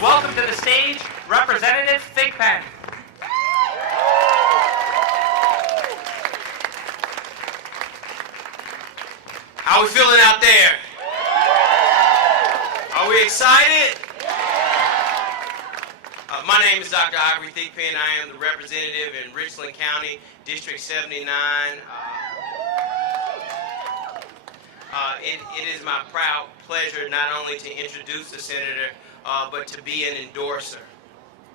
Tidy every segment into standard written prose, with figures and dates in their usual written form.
welcome to the stage Representative Thigpen. How we feeling out there? Are we excited? My name is Dr. Ivory Thigpen. I am the representative in Richland County, District 79. It is my proud pleasure not only to introduce the senator, but to be an endorser.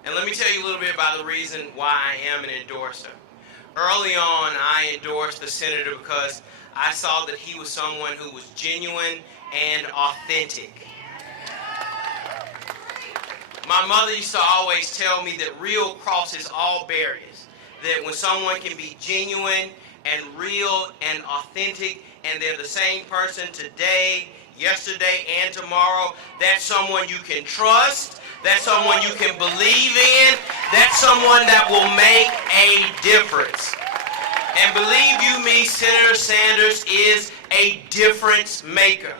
And let me tell you a little bit about the reason why I am an endorser. Early on, I endorsed the senator because I saw that he was someone who was genuine and authentic. My mother used to always tell me that real crosses all barriers, that when someone can be genuine and real and authentic, and they're the same person today, yesterday, and tomorrow, that's someone you can trust, that's someone you can believe in, that's someone that will make a difference. And believe you me, Senator Sanders is a difference maker.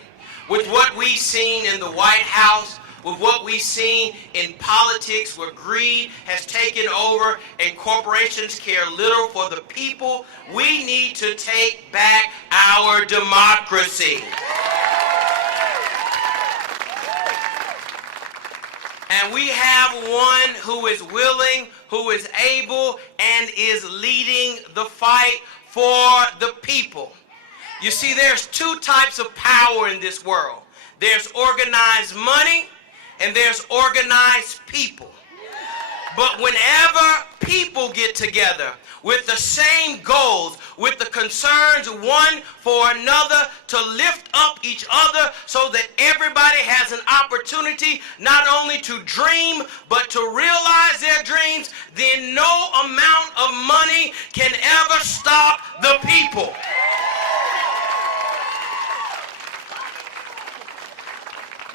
With what we've seen in the White House, with what we've seen in politics where greed has taken over and corporations care little for the people, we need to take back our democracy. And we have one who is willing, who is able, and is leading the fight for the people. You see, there's two types of power in this world. There's organized money, and there's organized people. But whenever people get together with the same goals, with the concerns one for another, to lift up each other so that everybody has an opportunity not only to dream, but to realize their dreams, then no amount of money can ever stop the people.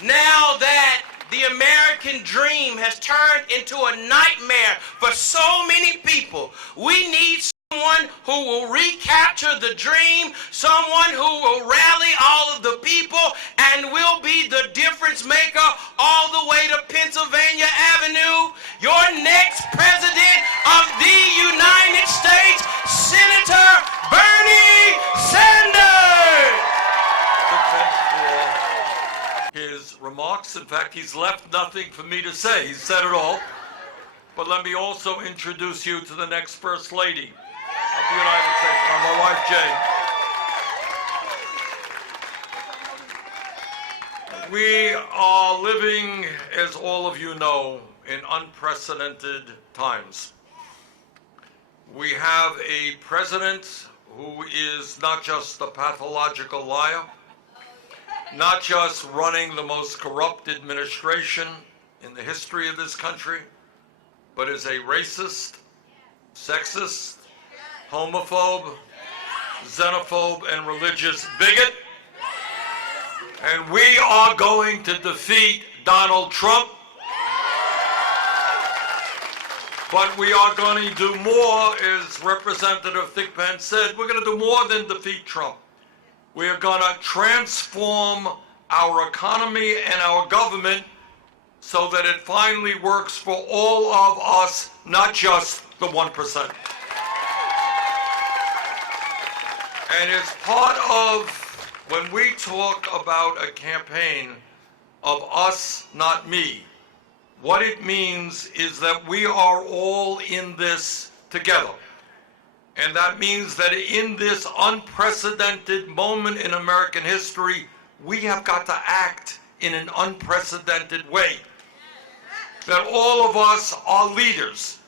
Now that the American dream has turned into a nightmare for so many people, we need someone who will recapture the dream, someone who will rally all of the people and will be the difference maker all the way to Pennsylvania Avenue. Your next president of the United States, Senator Bernie Sanders. His remarks. In fact, he's left nothing for me to say. He said it all. But let me also introduce you to the next First Lady of the United States, my wife, Jane. We are living, as all of you know, in unprecedented times. We have a president who is not just a pathological liar, not just running the most corrupt administration in the history of this country, but is a racist, sexist, homophobe, xenophobe, and religious bigot. And we are going to defeat Donald Trump. But we are going to do more, as Representative Thigpen said, we're going to do more than defeat Trump. We are going to transform our economy and our government so that it finally works for all of us, not just the 1%. And as part of when we talk about a campaign of us, not me, what it means is that we are all in this together. And that means that in this unprecedented moment in American history, we have got to act in an unprecedented way. That all of us are leaders.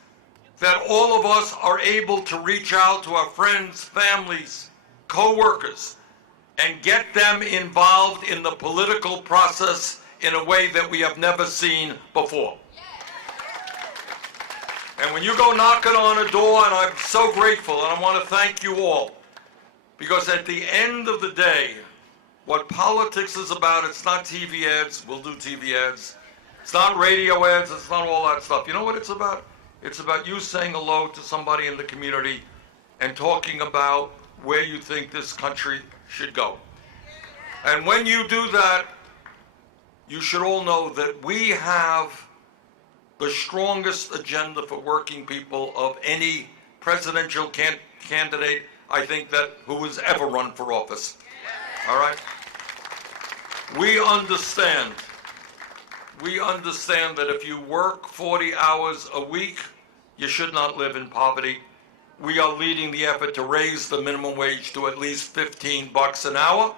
That all of us are able to reach out to our friends, families, co-workers, and get them involved in the political process in a way that we have never seen before. And when you go knocking on a door, and I'm so grateful, and I want to thank you all, because at the end of the day, what politics is about, it's not TV ads, we'll do TV ads, it's not radio ads, it's not all that stuff. You know what it's about? It's about you saying hello to somebody in the community and talking about where you think this country should go. And when you do that, you should all know that we have the strongest agenda for working people of any presidential candidate, I think, that who has ever run for office. All right? We understand that if you work 40 hours a week, you should not live in poverty. We are leading the effort to raise the minimum wage to at least $15 an hour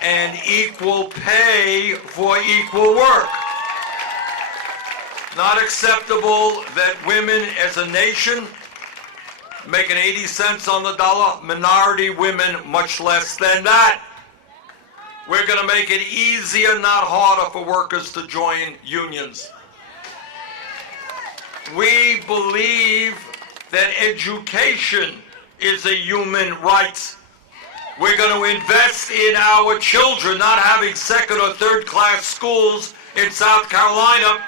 and equal pay for equal work. Not acceptable that women as a nation making 80 cents on the dollar, minority women much less than that. We're going to make it easier, not harder, for workers to join unions. We believe that education is a human right. We're going to invest in our children, not having second or third class schools in South Carolina.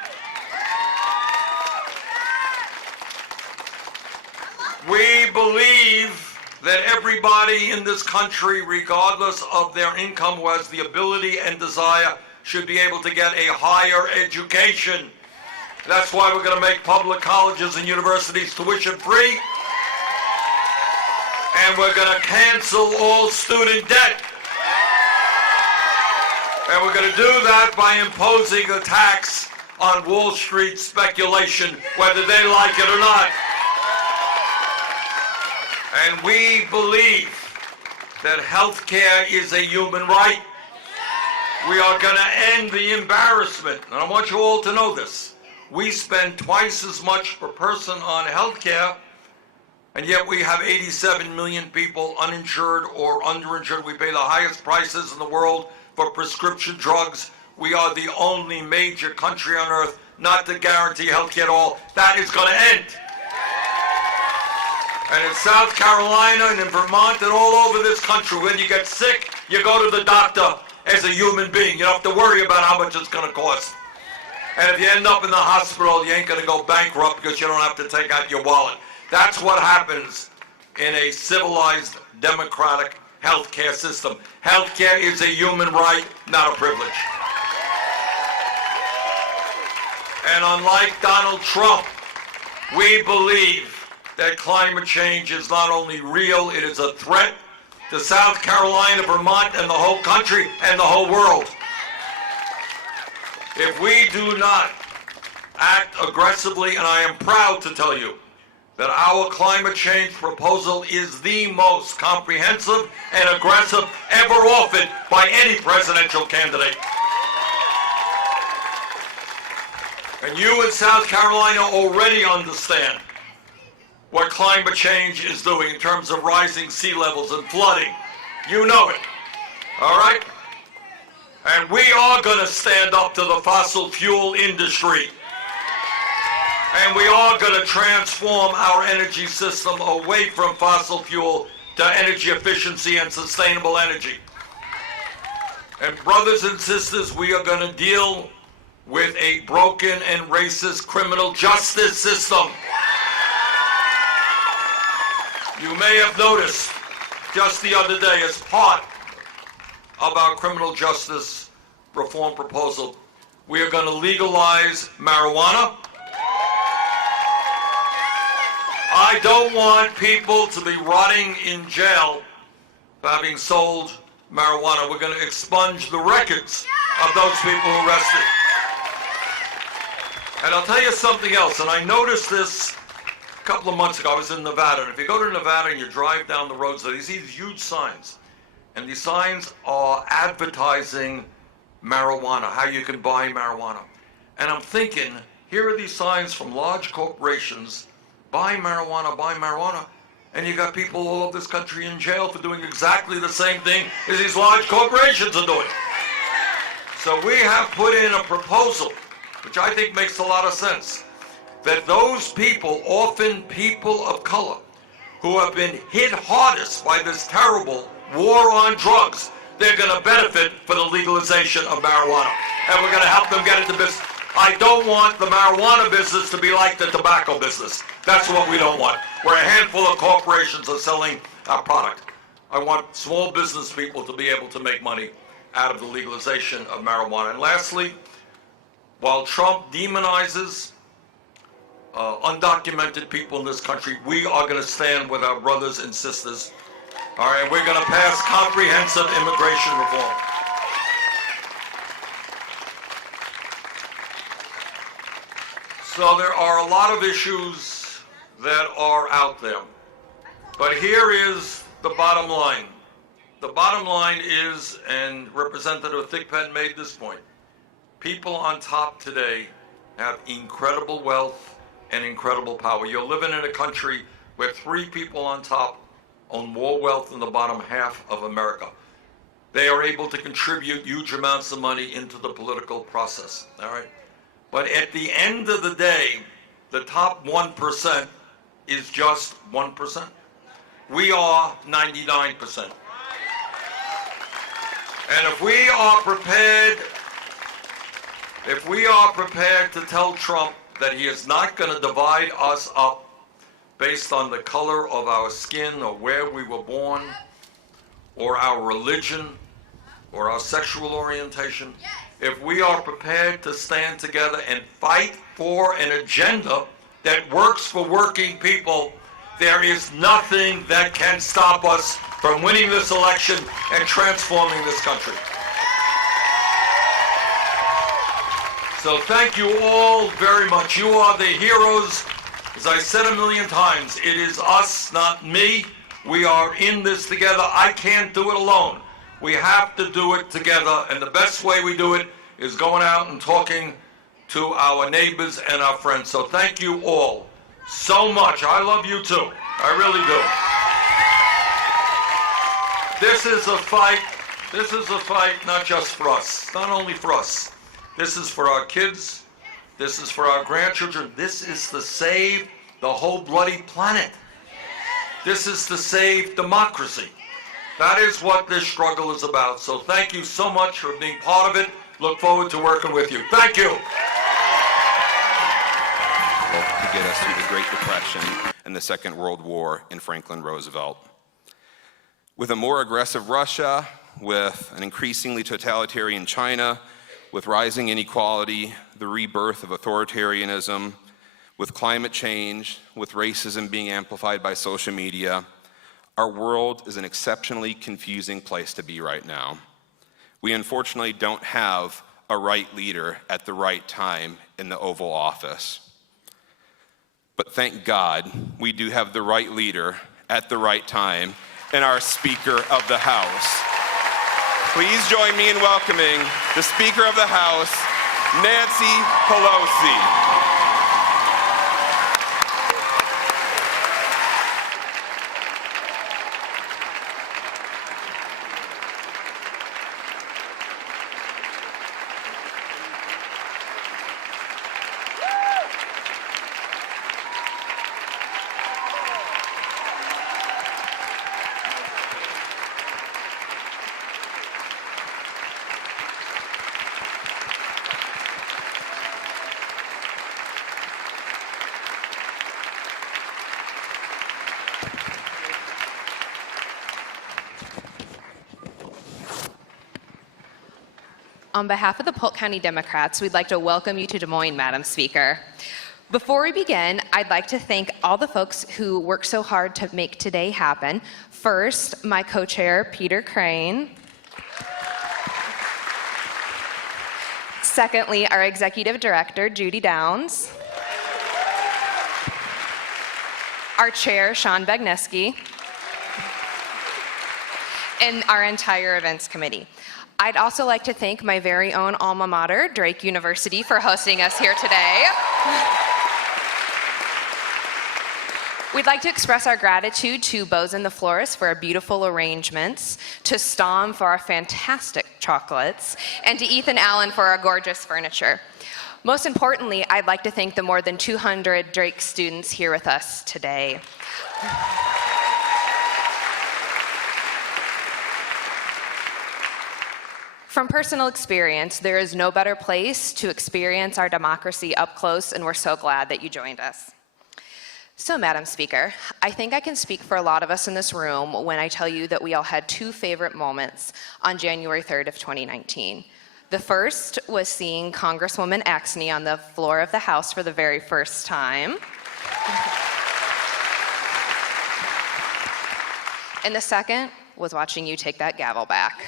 We believe that everybody in this country, regardless of their income, who has the ability and desire, should be able to get a higher education. That's why we're going to make public colleges and universities tuition free. And we're going to cancel all student debt. And we're going to do that by imposing a tax on Wall Street speculation, whether they like it or not. And we believe that health care is a human right. We are going to end the embarrassment, and I want you all to know this. We spend twice as much per person on health care, and yet we have 87 million people uninsured or underinsured. We pay the highest prices in the world for prescription drugs. We are the only major country on earth not to guarantee health care at all. That is going to end. And in South Carolina and in Vermont and all over this country, when you get sick, you go to the doctor as a human being. You don't have to worry about how much it's going to cost. And if you end up in the hospital, you ain't going to go bankrupt because you don't have to take out your wallet. That's what happens in a civilized, democratic health care system. Health care is a human right, not a privilege. And unlike Donald Trump, we believe that climate change is not only real, it is a threat to South Carolina, Vermont, and the whole country and the whole world. If we do not act aggressively, and I am proud to tell you that our climate change proposal is the most comprehensive and aggressive ever offered by any presidential candidate. And you in South Carolina already understand what climate change is doing in terms of rising sea levels and flooding. You know it, all right? And we are going to stand up to the fossil fuel industry. And we are going to transform our energy system away from fossil fuel to energy efficiency and sustainable energy. And brothers and sisters, we are going to deal with a broken and racist criminal justice system. You may have noticed just the other day, as part of our criminal justice reform proposal, we are going to legalize marijuana. I don't want people to be rotting in jail for having sold marijuana. We're going to expunge the records of those people arrested. And I'll tell you something else, and I noticed this a couple of months ago. I was in Nevada, and if you go to Nevada and you drive down the roads, you see these huge signs. And these signs are advertising marijuana, how you can buy marijuana. And I'm thinking, here are these signs from large corporations, buy marijuana, and you got people all over this country in jail for doing exactly the same thing as these large corporations are doing. So we have put in a proposal, which I think makes a lot of sense, that those people, often people of color, who have been hit hardest by this terrible war on drugs, they're going to benefit for the legalization of marijuana. And we're going to help them get into business. I don't want the marijuana business to be like the tobacco business. That's what we don't want, where a handful of corporations are selling our product. I want small business people to be able to make money out of the legalization of marijuana. And lastly, while Trump demonizes undocumented people in this country. We are going to stand with our brothers and sisters. All right, we're going to pass comprehensive immigration reform. So there are a lot of issues that are out there. But here is the bottom line. The bottom line is, and Representative Thigpen made this point, people on top today have incredible wealth and incredible power. You're living in a country where 3 people on top own more wealth than the bottom half of America. They are able to contribute huge amounts of money into the political process, all right? But at the end of the day, the top 1% is just 1%. We are 99%. And if we are prepared to tell Trump that he is not going to divide us up based on the color of our skin or where we were born or our religion or our sexual orientation, if we are prepared to stand together and fight for an agenda that works for working people, there is nothing that can stop us from winning this election and transforming this country. So thank you all very much. You are the heroes. As I said a million times, it is us, not me. We are in this together. I can't do it alone. We have to do it together, and the best way we do it is going out and talking to our neighbors and our friends. So thank you all so much. I love you too. I really do. This is a fight. This is a fight not just for us, not only for us. This is for our kids. This is for our grandchildren. This is to save the whole bloody planet. This is to save democracy. That is what this struggle is about. So thank you so much for being part of it. Look forward to working with you. Thank you. To get us through the Great Depression and the Second World War in Franklin Roosevelt. With a more aggressive Russia, with an increasingly totalitarian China, with rising inequality, the rebirth of authoritarianism, with climate change, with racism being amplified by social media, our world is an exceptionally confusing place to be right now. We unfortunately don't have a right leader at the right time in the Oval Office. But thank God we do have the right leader at the right time in our Speaker of the House. Please join me in welcoming the Speaker of the House, Nancy Pelosi. On behalf of the Polk County Democrats, we'd like to welcome you to Des Moines, Madam Speaker. Before we begin, I'd like to thank all the folks who worked so hard to make today happen. First, my co-chair, Peter Crane. Secondly, our executive director, Judy Downs. Our chair, Sean Bagneski. And our entire events committee. I'd also like to thank my very own alma mater, Drake University, for hosting us here today. We'd like to express our gratitude to Bozen the Florist for our beautiful arrangements, to Stom for our fantastic chocolates, and to Ethan Allen for our gorgeous furniture. Most importantly, I'd like to thank the more than 200 Drake students here with us today. From personal experience, there is no better place to experience our democracy up close, and we're so glad that you joined us. So, Madam Speaker, I think I can speak for a lot of us in this room when I tell you that we all had two favorite moments on January 3rd of 2019. The first was seeing Congresswoman Axne on the floor of the House for the very first time. And the second was watching you take that gavel back.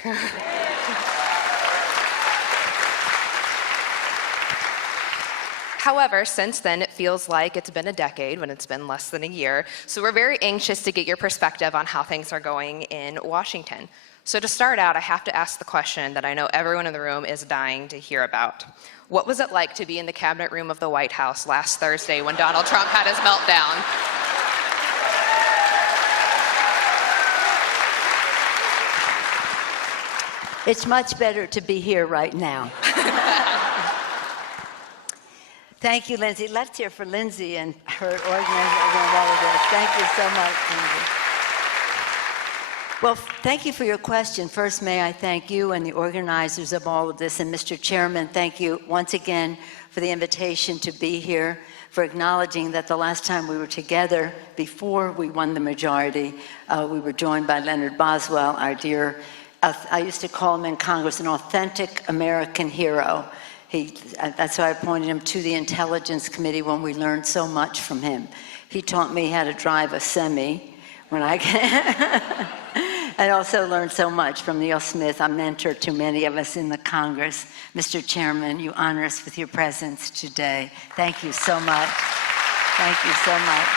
However, since then, it feels like it's been a decade when it's been less than a year. So we're very anxious to get your perspective on how things are going in Washington. So to start out, I have to ask the question that I know everyone in the room is dying to hear about. What was it like to be in the cabinet room of the White House last Thursday when Donald Trump had his meltdown? It's much better to be here right now. Thank you, Lindsay. Let's hear for Lindsay and her organizing all of this. Thank you so much, Lindsay. Well, thank you for your question. First, may I thank you and the organizers of all of this. And Mr. Chairman, thank you once again for the invitation to be here, for acknowledging that the last time we were together, before we won the majority, we were joined by Leonard Boswell, our dear, I used to call him in Congress an authentic American hero. That's why I appointed him to the Intelligence Committee when we learned so much from him. He taught me how to drive a semi when I and also learned so much from Neil Smith, a mentor to many of us in the Congress. Mr. Chairman, you honor us with your presence today. Thank you so much. Thank you so much.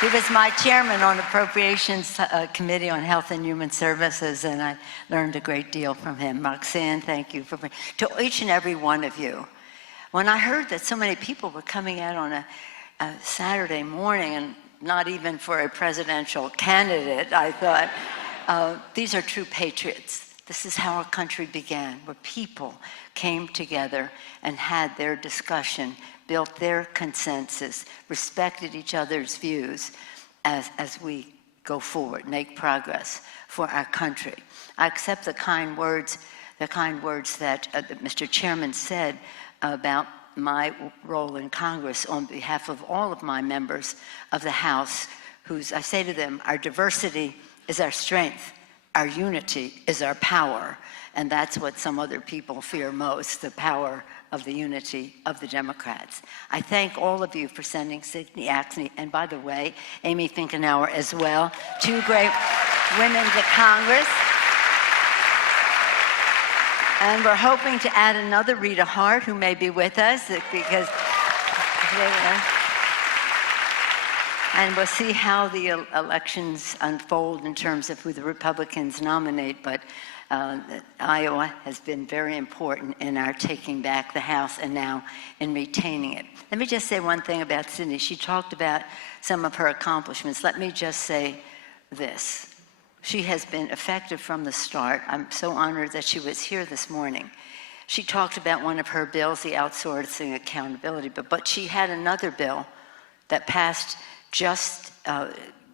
He was my chairman on Appropriations Committee on Health and Human Services, and I learned a great deal from him. Roxanne, thank you for to each and every one of you. When I heard that so many people were coming out on a Saturday morning, and not even for a presidential candidate, I thought, these are true patriots. This is how our country began, where people came together and had their discussion, built their consensus, respected each other's views as we go forward, make progress for our country. I accept the kind words that Mr. Chairman said about my role in Congress on behalf of all of my members of the House, I say to them, our diversity is our strength, our unity is our power, and that's what some other people fear most, the power of the unity of the Democrats. I thank all of you for sending Sidney Axne, and by the way, Amy Finkenauer as well, two great women to Congress. And we're hoping to add another Rita Hart, who may be with us, because and we'll see how the elections unfold in terms of who the Republicans nominate, but Iowa has been very important in our taking back the House and now in retaining it. Let me just say one thing about Sidney. She talked about some of her accomplishments. Let me just say this. She has been effective from the start. I'm so honored that she was here this morning. She talked about one of her bills, the outsourcing accountability, but she had another bill that passed just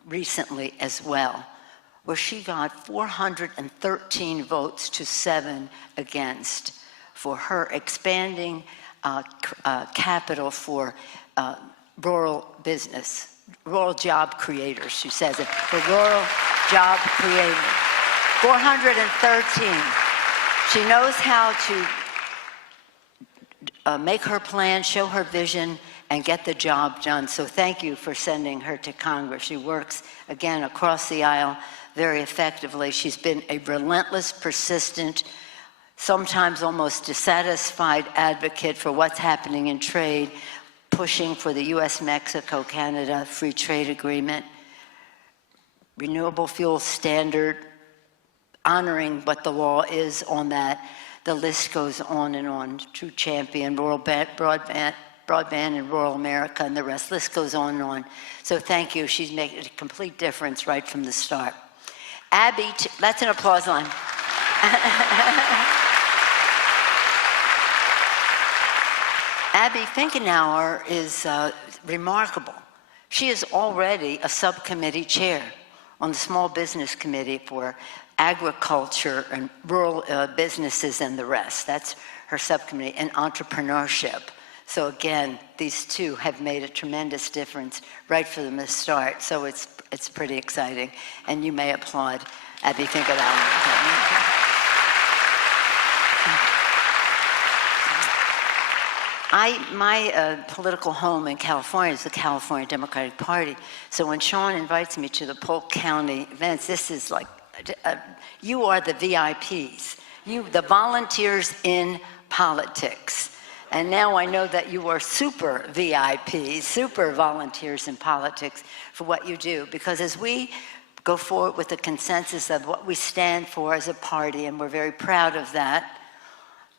recently as well, where she got 413 votes to 7 against for her expanding capital for rural business, rural job creators, she says it, for rural job creators. 413. She knows how to make her plan, show her vision, and get the job done. So thank you for sending her to Congress. She works, again, across the aisle very effectively. She's been a relentless, persistent, sometimes almost dissatisfied advocate for what's happening in trade, pushing for the US-Mexico-Canada free trade agreement, renewable fuel standard, honoring what the law is on that. The list goes on and on. True champion, rural broadband in rural America, and the rest. List goes on and on. So thank you. She's made a complete difference right from the start. Abby, that's an applause line. Abby Finkenauer is remarkable. She is already a subcommittee chair on the Small Business Committee for Agriculture and Rural Businesses and the rest. That's her subcommittee, and entrepreneurship. So again, these two have made a tremendous difference right from the start. So it's pretty exciting, and you may applaud Abby Finkenauer. My political home in California is the California Democratic Party. So when Sean invites me to the Polk County events, this is like, you are the VIPs. You, the volunteers in politics. And now I know that you are super VIPs, super volunteers in politics for what you do. Because as we go forward with the consensus of what we stand for as a party, and we're very proud of that,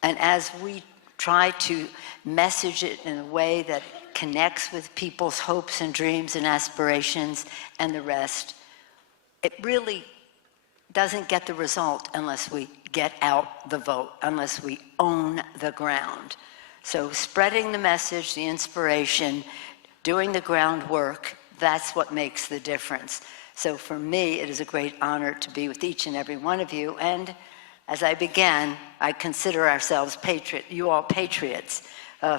and as we try to message it in a way that connects with people's hopes and dreams and aspirations and the rest, it really doesn't get the result unless we get out the vote, unless we own the ground. So spreading the message, the inspiration, doing the groundwork, that's what makes the difference. So for me, it is a great honor to be with each and every one of you. And as I began, I consider ourselves you all patriots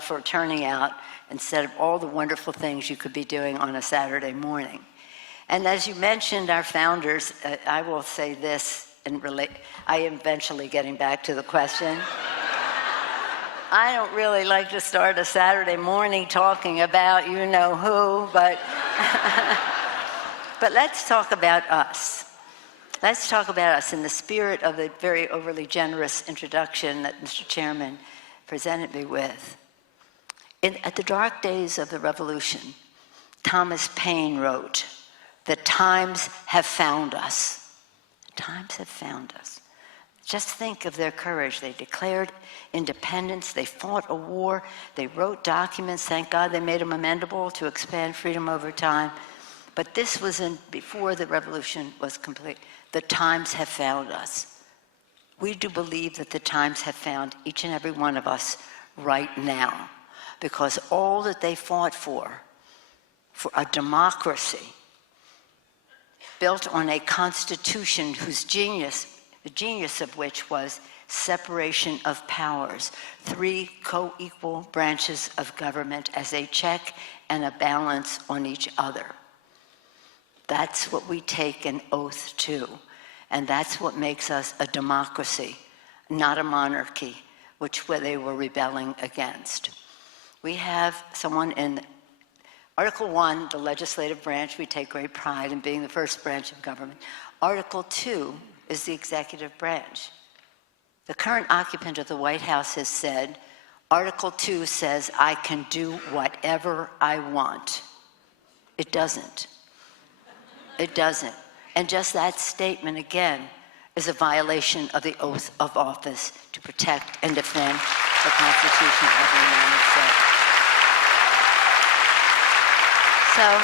for turning out instead of all the wonderful things you could be doing on a Saturday morning. And as you mentioned, our founders, I will say this, and I am eventually getting back to the question. I don't really like to start a Saturday morning talking about you know who, but, but let's talk about us. Let's talk about us in the spirit of the very overly generous introduction that Mr. Chairman presented me with. At the dark days of the Revolution, Thomas Paine wrote, "The times have found us." The times have found us. Just think of their courage. They declared independence. They fought a war. They wrote documents. Thank God they made them amendable to expand freedom over time. But this was before the revolution was complete. The times have found us. We do believe that the times have found each and every one of us right now, because all that they fought for a democracy built on a constitution whose the genius of which was separation of powers, 3 co-equal branches of government as a check and a balance on each other. That's what we take an oath to, and that's what makes us a democracy, not a monarchy, where they were rebelling against. We have someone in Article 1, the legislative branch. We take great pride in being the first branch of government. Article 2 is the executive branch. The current occupant of the White House has said, Article 2 says I can do whatever I want. It doesn't. It doesn't. And just that statement, again, is a violation of the oath of office to protect and defend the Constitution of the United States. So,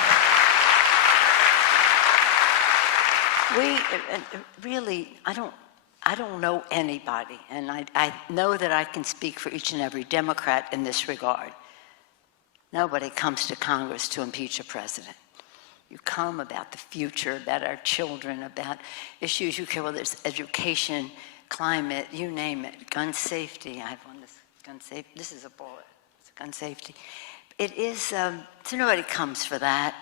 I don't know anybody, and I know that I can speak for each and every Democrat in this regard. Nobody comes to Congress to impeach a president. You come about the future, about our children, about issues you care about, there's education, climate, you name it, gun safety. I have one, gun safety. This is a bullet. It's gun safety. It is, so nobody comes for that.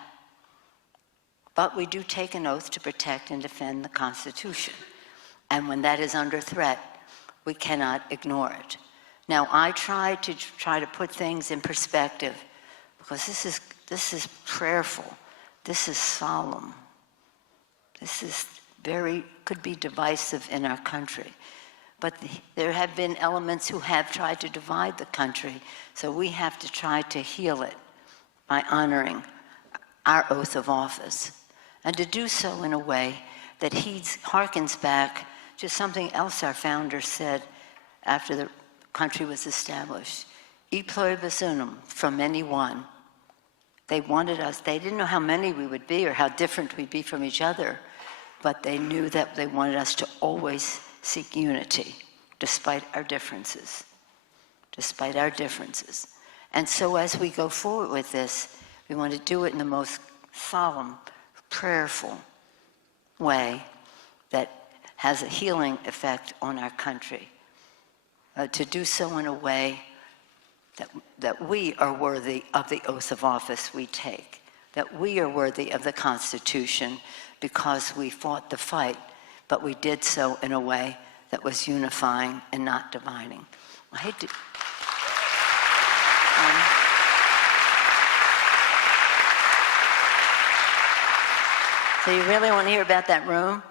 But we do take an oath to protect and defend the Constitution. And when that is under threat, we cannot ignore it. Now, I try to put things in perspective, because this is prayerful. This is solemn. This is could be divisive in our country. But there have been elements who have tried to divide the country, so we have to try to heal it by honoring our oath of office, and to do so in a way that harkens back to something else our founders said after the country was established. E pluribus unum, from many one. They wanted us, they didn't know how many we would be or how different we'd be from each other, but they knew that they wanted us to always seek unity, despite our differences. Despite our differences. And so as we go forward with this, we want to do it in the most solemn, prayerful way that has a healing effect on our country. To do so in a way that we are worthy of the oath of office we take, that we are worthy of the Constitution because we fought the fight, but we did so in a way that was unifying and not dividing. I hate to... So you really want to hear about that room?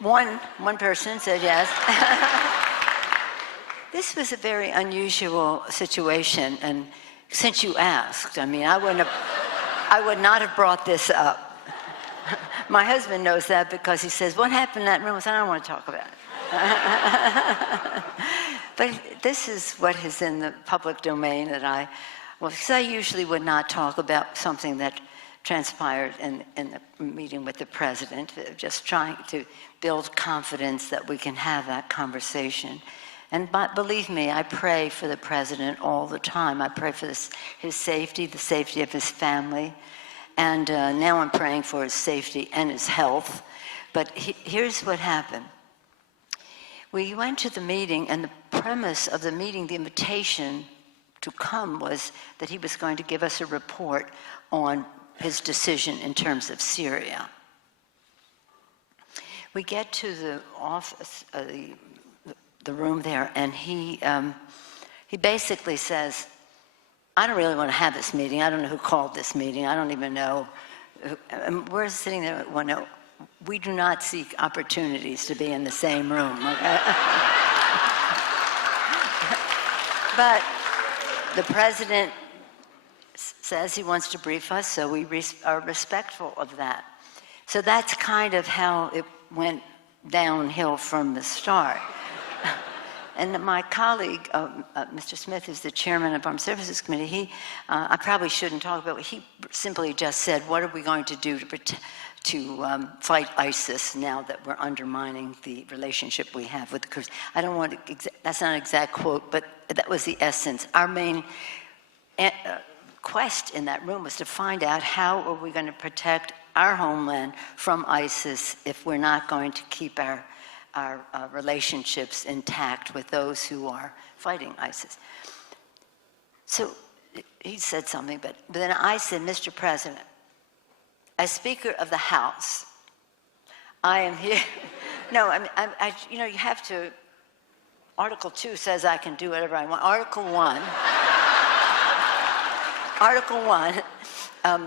One person said yes. This was a very unusual situation, and since you asked, I mean, I would not have brought this up. My husband knows that because he says, "What happened in that room?" I said, "I don't want to talk about it." But this is what is in the public domain that because I usually would not talk about something that transpired in the meeting with the president, just trying to build confidence that we can have that conversation. But believe me, I pray for the president all the time. I pray for his safety, the safety of his family, and now I'm praying for his safety and his health. But here's what happened. We went to the meeting, and the premise of the meeting, the invitation to come, was that he was going to give us a report on his decision in terms of Syria. We get to the office, the room there, and he basically says, "I don't really want to have this meeting. I don't know who called this meeting. I don't even know." And we're sitting there, well, no, we do not seek opportunities to be in the same room. Okay? But the president says he wants to brief us, so we are respectful of that. So that's kind of how it went downhill from the start. And my colleague, Mr. Smith, who's the chairman of Armed Services Committee, I probably shouldn't talk about it. He simply just said, "What are we going to do to fight ISIS now that we're undermining the relationship we have with the Kurds?" I don't want to, that's not an exact quote, but that was the essence. Our main quest in that room was to find out how are we going to protect our homeland from ISIS if we're not going to keep our relationships intact with those who are fighting ISIS. So he said something, but then I said, "Mr. President, as Speaker of the House, I am here." No, you know, you have to, Article 2 says I can do whatever I want. Article 1, I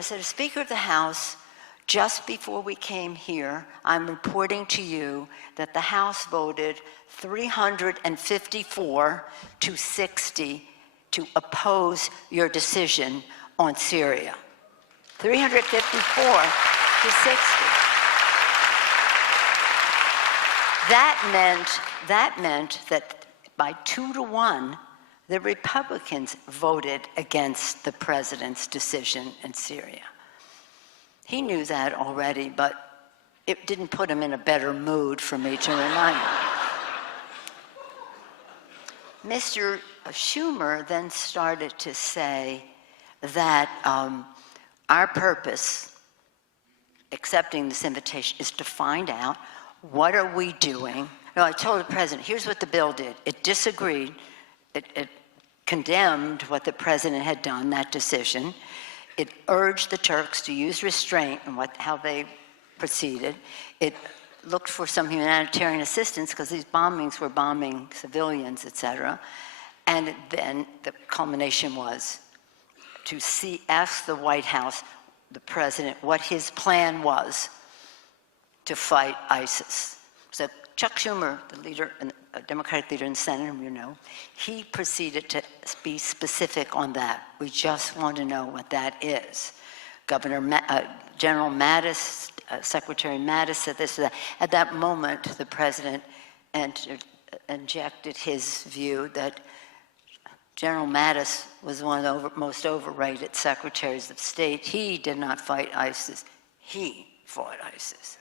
said, "As Speaker of the House, just before we came here, I'm reporting to you that the House voted 354 to 60 to oppose your decision on Syria." 354 to 60. That meant that by 2-1, the Republicans voted against the president's decision in Syria. He knew that already, but it didn't put him in a better mood for me to remind him. Mr. Schumer then started to say that our purpose, accepting this invitation, is to find out what are we doing. No, I told the president, here's what the bill did. It disagreed. It condemned what the president had done, that decision. It urged the Turks to use restraint in how they proceeded. It looked for some humanitarian assistance because these bombings were bombing civilians, etc. And then the culmination was to ask the White House, the president, what his plan was to fight ISIS. So Chuck Schumer, the leader, a Democratic leader in the Senate, you know, he proceeded to be specific on that. We just want to know what that is. General Mattis, Secretary Mattis said this or that. At that moment, the president injected his view that General Mattis was one of the most overrated secretaries of state. He did not fight ISIS. He fought ISIS.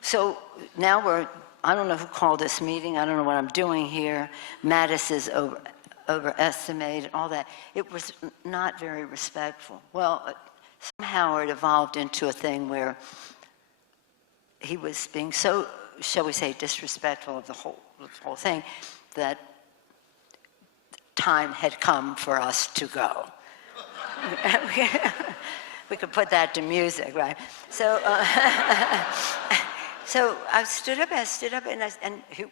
So now I don't know who called this meeting. I don't know what I'm doing here. Mattis is overestimated, all that. It was not very respectful. Well, somehow it evolved into a thing where he was being so, shall we say, disrespectful of the whole thing, that time had come for us to go. We could put that to music, right? So, so I stood up, and he,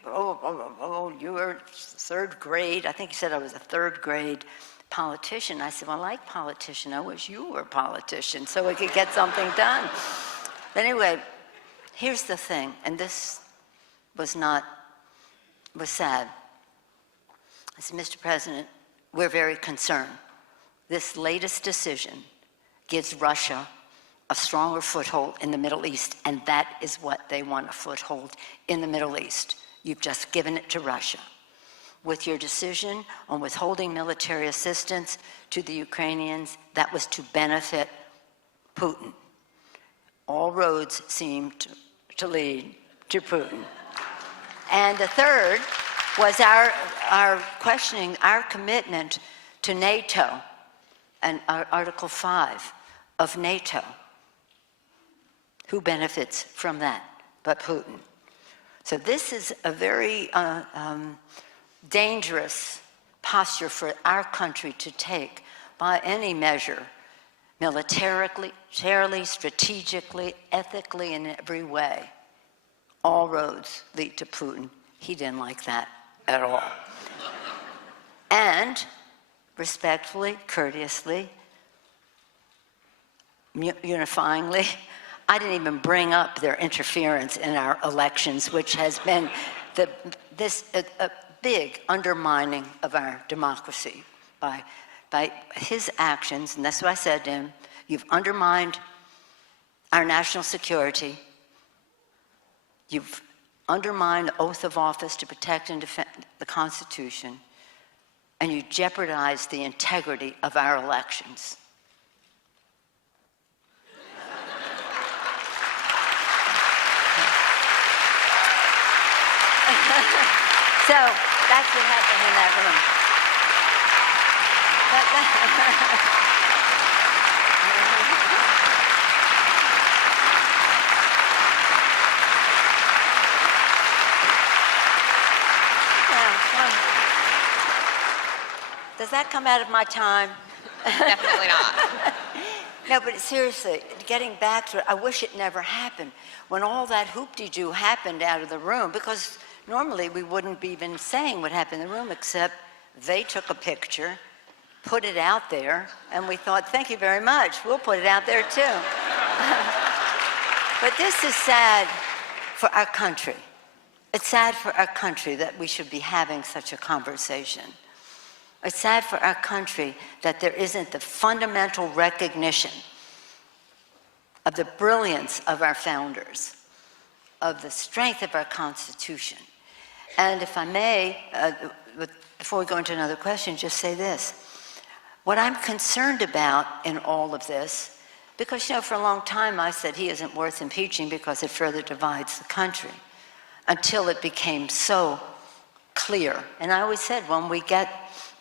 you were third grade. I think he said I was a third grade politician. I said, well, I like politician. I wish you were a politician so we could get something done. But anyway, here's the thing, and this was sad. I said, Mr. President, we're very concerned. This latest decision gives Russia a stronger foothold in the Middle East, and that is what they want, a foothold in the Middle East. You've just given it to Russia. With your decision on withholding military assistance to the Ukrainians, that was to benefit Putin. All roads seem to lead to Putin. And the third was our questioning our commitment to NATO and Article 5 of NATO. Who benefits from that but Putin? So this is a very dangerous posture for our country to take by any measure, militarily, strategically, ethically, in every way. All roads lead to Putin. He didn't like that at all. And respectfully, courteously, unifyingly, I didn't even bring up their interference in our elections, which has been a big undermining of our democracy by his actions. And that's what I said to him. You've undermined our national security. You've undermined the oath of office to protect and defend the Constitution. And you jeopardized the integrity of our elections. So that's what happened in that room. Does that come out of my time? Definitely not. No, but seriously, getting back to it, I wish it never happened. When all that hoop-de-doo happened out of the room, because normally we wouldn't be even saying what happened in the room, except they took a picture, put it out there, and we thought, thank you very much, we'll put it out there too. But this is sad for our country. It's sad for our country that we should be having such a conversation. It's sad for our country that there isn't the fundamental recognition of the brilliance of our founders, of the strength of our Constitution. And if I may, before we go into another question, just say this. What I'm concerned about in all of this, because, you know, for a long time I said he isn't worth impeaching because it further divides the country, until it became so clear. And I always said, when we get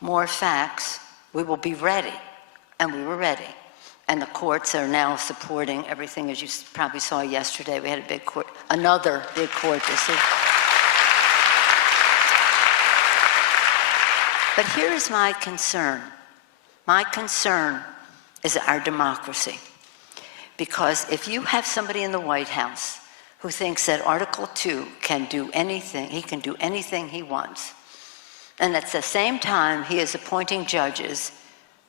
more facts, we will be ready. And we were ready. And the courts are now supporting everything, as you probably saw yesterday. We had a big court, another big court decision. But here's my concern. My concern is our democracy. Because if you have somebody in the White House who thinks that Article 2 can do anything, he can do anything he wants, and at the same time he is appointing judges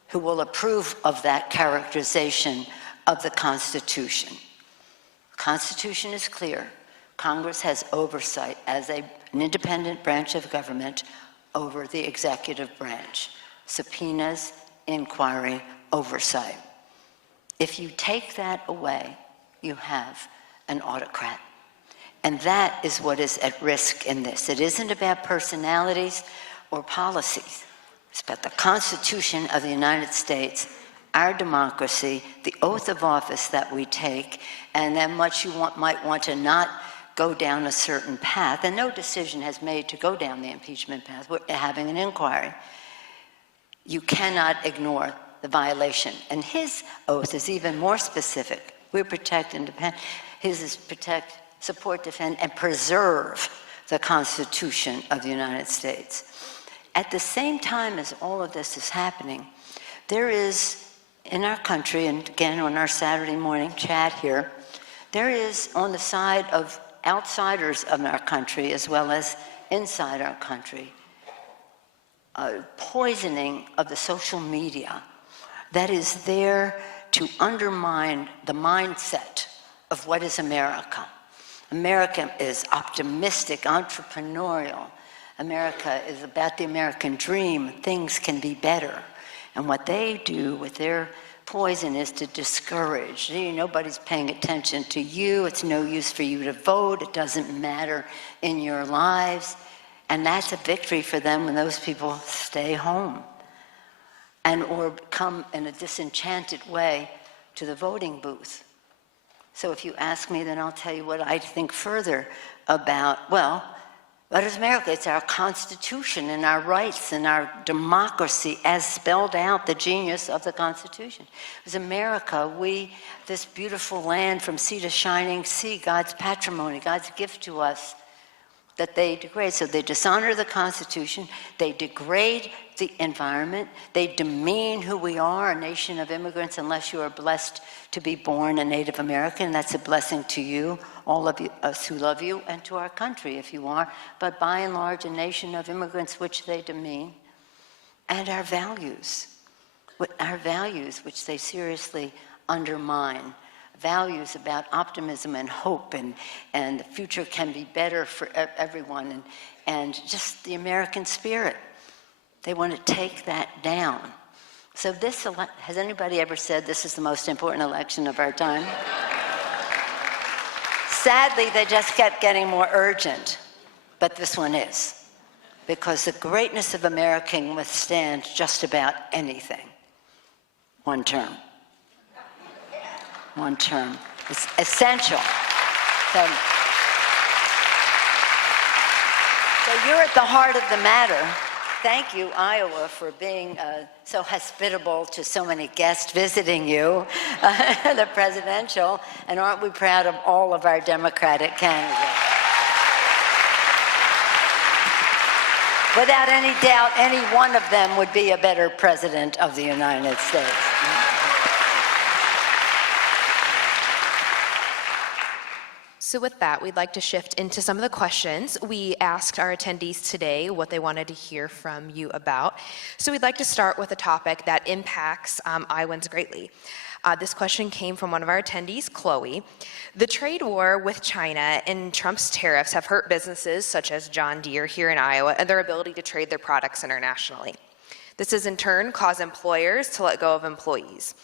who will approve of that characterization of the Constitution. The Constitution is clear. Congress has oversight as an independent branch of government over the executive branch. Subpoenas, inquiry, oversight. If you take that away, you have an autocrat. And that is what is at risk in this. It isn't about personalities or policies. It's about the Constitution of the United States, our democracy, the oath of office that we take, and then much you might want to not go down a certain path, and no decision has made to go down the impeachment path. We're having an inquiry. You cannot ignore the violation. And his oath is even more specific. We protect and defend. His is protect, support, defend, and preserve the Constitution of the United States. At the same time as all of this is happening, there is in our country, and again on our Saturday morning chat here, there is on the side of outsiders of our country as well as inside our country, poisoning of the social media that is there to undermine the mindset of what is America. America is optimistic, entrepreneurial. America is about the American dream. Things can be better. And what they do with their poison is to discourage. Nobody's paying attention to you. It's no use for you to vote. It doesn't matter in your lives. And that's a victory for them when those people stay home or come in a disenchanted way to the voting booth. So if you ask me, then I'll tell you what I think further about, well, what is America? It's our Constitution and our rights and our democracy as spelled out, the genius of the Constitution. It was America, this beautiful land from sea to shining sea, God's patrimony, God's gift to us, that they degrade. So they dishonor the Constitution, they degrade the environment, they demean who we are, a nation of immigrants, unless you are blessed to be born a Native American. That's a blessing to you, all of us who love you, and to our country if you are. But by and large, a nation of immigrants which they demean, and our values, which they seriously undermine. Values about optimism and hope, and the future can be better for everyone, and just the American spirit. They want to take that down. So has anybody ever said this is the most important election of our time? Sadly, they just kept getting more urgent, but this one is. Because the greatness of America can withstand just about anything. One term. One term. It's essential. So you're at the heart of the matter. Thank you, Iowa, for being so hospitable to so many guests visiting you, the presidential, and aren't we proud of all of our Democratic candidates? Without any doubt, any one of them would be a better president of the United States. So with that, we'd like to shift into some of the questions. We asked our attendees today what they wanted to hear from you about. So we'd like to start with a topic that impacts Iowans greatly. This question came from one of our attendees, Chloe. The trade war with China and Trump's tariffs have hurt businesses such as John Deere here in Iowa and their ability to trade their products internationally. This has in turn caused employers to let go of employees.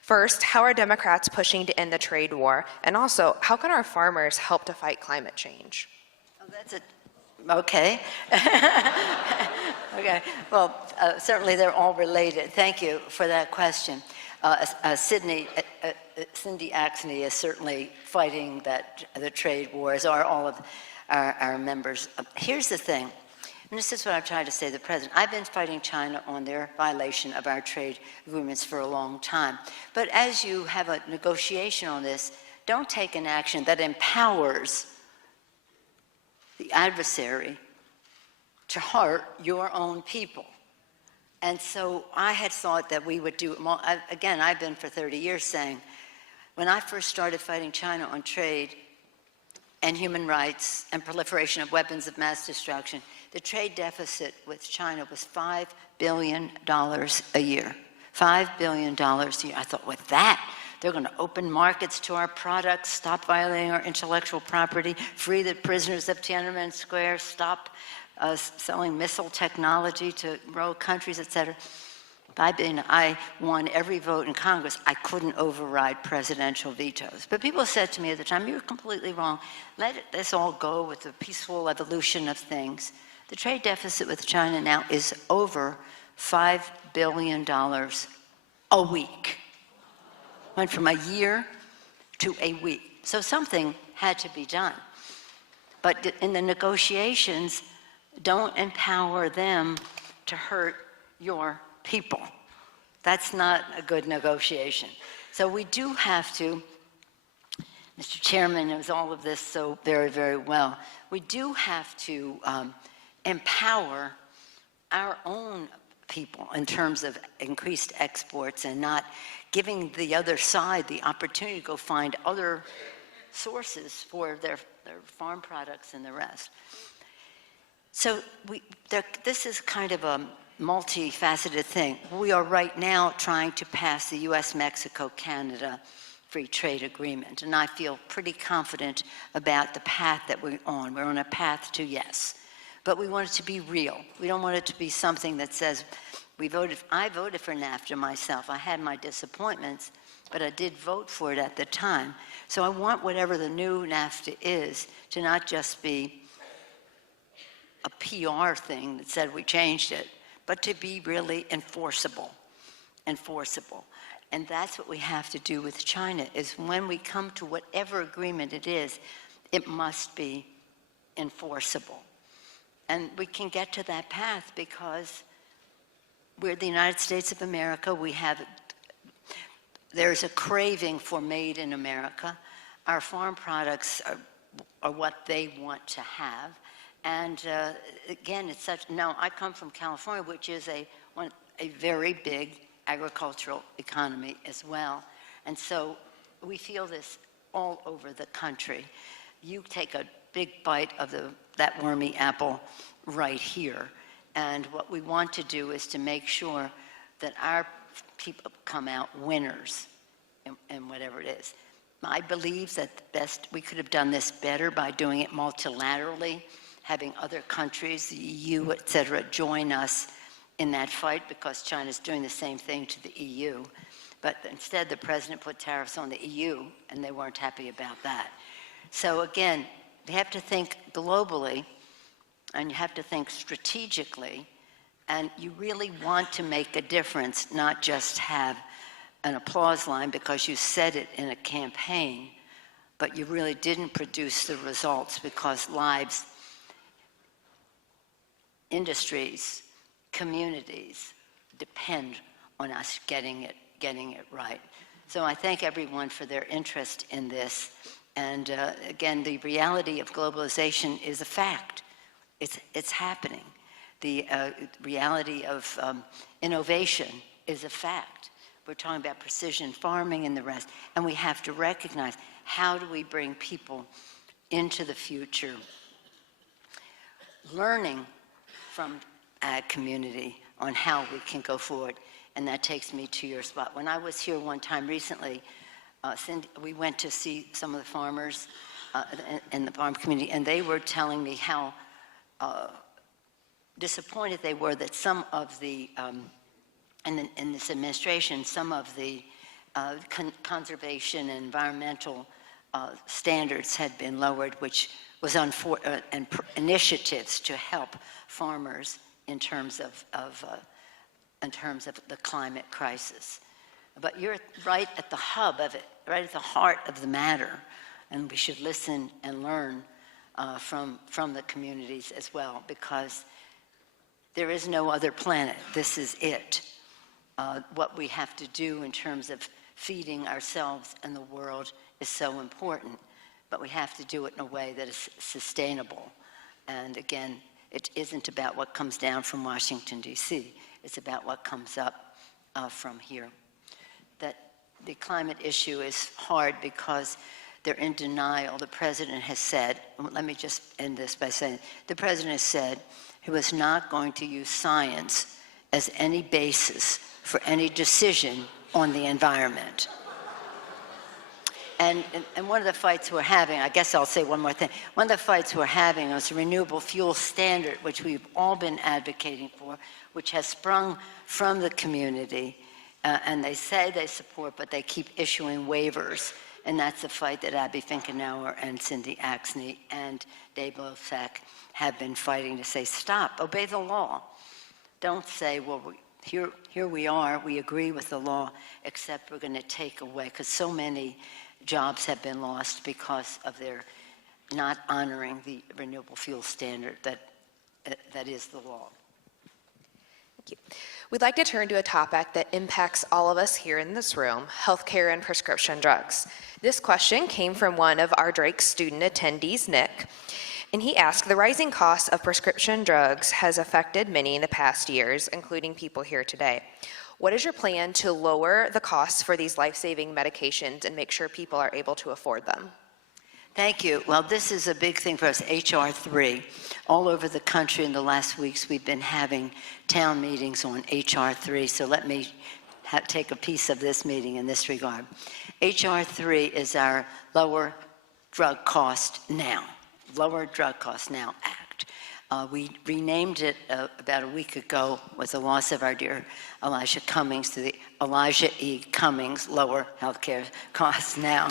First, how are Democrats pushing to end the trade war? And also, how can our farmers help to fight climate change? Oh, okay. Okay. Well, certainly they're all related. Thank you for that question. Cindy Axney is certainly fighting the trade wars, are all of our members. Here's the thing. And this is what I've tried to say to the president. I've been fighting China on their violation of our trade agreements for a long time. But as you have a negotiation on this, don't take an action that empowers the adversary to hurt your own people. And so I had thought that we would do, again, I've been for 30 years saying, when I first started fighting China on trade and human rights and proliferation of weapons of mass destruction, the trade deficit with China was $5 billion a year. $5 billion a year. I thought, with that, they're going to open markets to our products, stop violating our intellectual property, free the prisoners of Tiananmen Square, stop selling missile technology to rogue countries, etc. $5 billion. I won every vote in Congress. I couldn't override presidential vetoes. But people said to me at the time, you're completely wrong. Let this all go with the peaceful evolution of things. The trade deficit with China now is over $5 billion a week. Went from a year to a week. So something had to be done. But in the negotiations, don't empower them to hurt your people. That's not a good negotiation. So we do have to, Mr. Chairman knows all of this so very, very well. We do have to empower our own people in terms of increased exports and not giving the other side the opportunity to go find other sources for their farm products and the rest. So this is kind of multifaceted thing. We are right now trying to pass the U.S.-Mexico-Canada free trade agreement, and I feel pretty confident about the path that we're on. We're on a path to yes, but we want it to be real. We don't want it to be something that says, I voted for NAFTA myself. I had my disappointments, but I did vote for it at the time. So I want whatever the new NAFTA is to not just be a PR thing that said we changed it, but to be really enforceable. And that's what we have to do with China, is when we come to whatever agreement it is, it must be enforceable. And we can get to that path because we're the United States of America. There's a craving for made in America. Our farm products are what they want to have. And again, now I come from California, which is a very big agricultural economy as well. And so we feel this all over the country. You take a big bite of that wormy apple right here. And what we want to do is to make sure that our people come out winners in whatever it is. I believe that we could have done this better by doing it multilaterally, having other countries, the EU, et cetera, join us in that fight, because China's doing the same thing to the EU. But instead, the president put tariffs on the EU, and they weren't happy about that. So again, you have to think globally, and you have to think strategically, and you really want to make a difference, not just have an applause line because you said it in a campaign, but you really didn't produce the results, because lives, industries, communities depend on us getting it right. So I thank everyone for their interest in this. And again, the reality of globalization is a fact. It's happening. The reality of innovation is a fact. We're talking about precision farming and the rest. And we have to recognize, how do we bring people into the future, learning from a community on how we can go forward. And that takes me to your spot. When I was here one time recently, we went to see some of the farmers in the farm community, and they were telling me how disappointed they were that some of the, in this administration, some of the conservation and environmental standards had been lowered, which was and initiatives to help farmers in terms of the climate crisis. But you're right at the hub of it, right at the heart of the matter, and we should listen and learn from the communities as well, because there is no other planet. This is it. What we have to do in terms of feeding ourselves and the world is so important, but we have to do it in a way that is sustainable. And again, it isn't about what comes down from Washington, D.C. It's about what comes up from here. That the climate issue is hard because they're in denial. The president has said, let me just end this by saying, the president has said he was not going to use science as any basis for any decision on the environment. And one of the fights we're having, I guess I'll say one more thing. One of the fights we're having is a renewable fuel standard, which we've all been advocating for, which has sprung from the community. And they say they support, but they keep issuing waivers. And that's a fight that Abby Finkenauer and Cindy Axne and Dave Losak have been fighting to say, stop, obey the law. Don't say, well, here we are, we agree with the law, except we're going to take away, because so many jobs have been lost because of their not honoring the renewable fuel standard that is the law. Thank you. We'd like to turn to a topic that impacts all of us here in this room, healthcare and prescription drugs. This question came from one of our Drake student attendees, Nick, and he asked, the rising cost of prescription drugs has affected many in the past years, including people here today. What is your plan to lower the costs for these life-saving medications and make sure people are able to afford them? Thank you. Well, this is a big thing for us, H.R. 3. All over the country in the last weeks, we've been having town meetings on H.R. 3, so let me take a piece of this meeting in this regard. H.R. 3 is our Lower Drug Cost Now Act. We renamed it about a week ago with the loss of our dear Elijah Cummings to the Elijah E. Cummings Lower Healthcare Costs Now.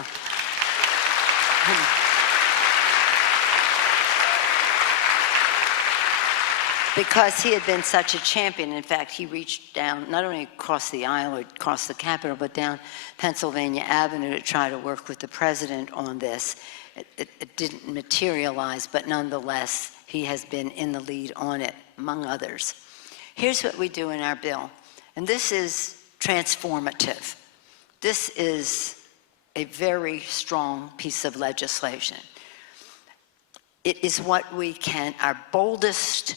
Because he had been such a champion. In fact, he reached down, not only across the aisle or across the Capitol, but down Pennsylvania Avenue to try to work with the president on this. It didn't materialize, but nonetheless, he has been in the lead on it, among others. Here's what we do in our bill, and this is transformative. This is a very strong piece of legislation. It is what we can, our boldest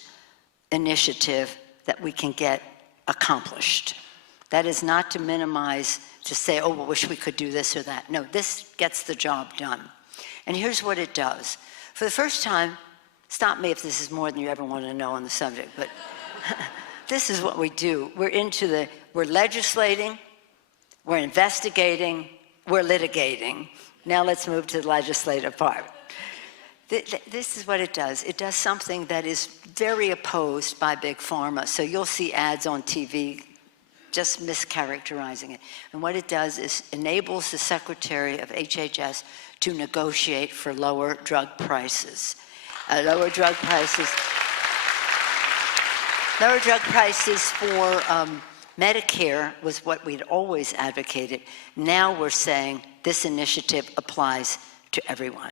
initiative that we can get accomplished. That is not to minimize, to say, oh, we wish we could do this or that. No, this gets the job done. And here's what it does. For the first time, stop me if this is more than you ever want to know on the subject, but this is what we do. We're legislating, we're investigating, we're litigating. Now let's move to the legislative part. This is what it does. It does something that is very opposed by Big Pharma. So you'll see ads on TV just mischaracterizing it. And what it does is enables the Secretary of HHS to negotiate for lower drug prices. Lower drug prices for Medicare was what we'd always advocated. Now we're saying this initiative applies to everyone.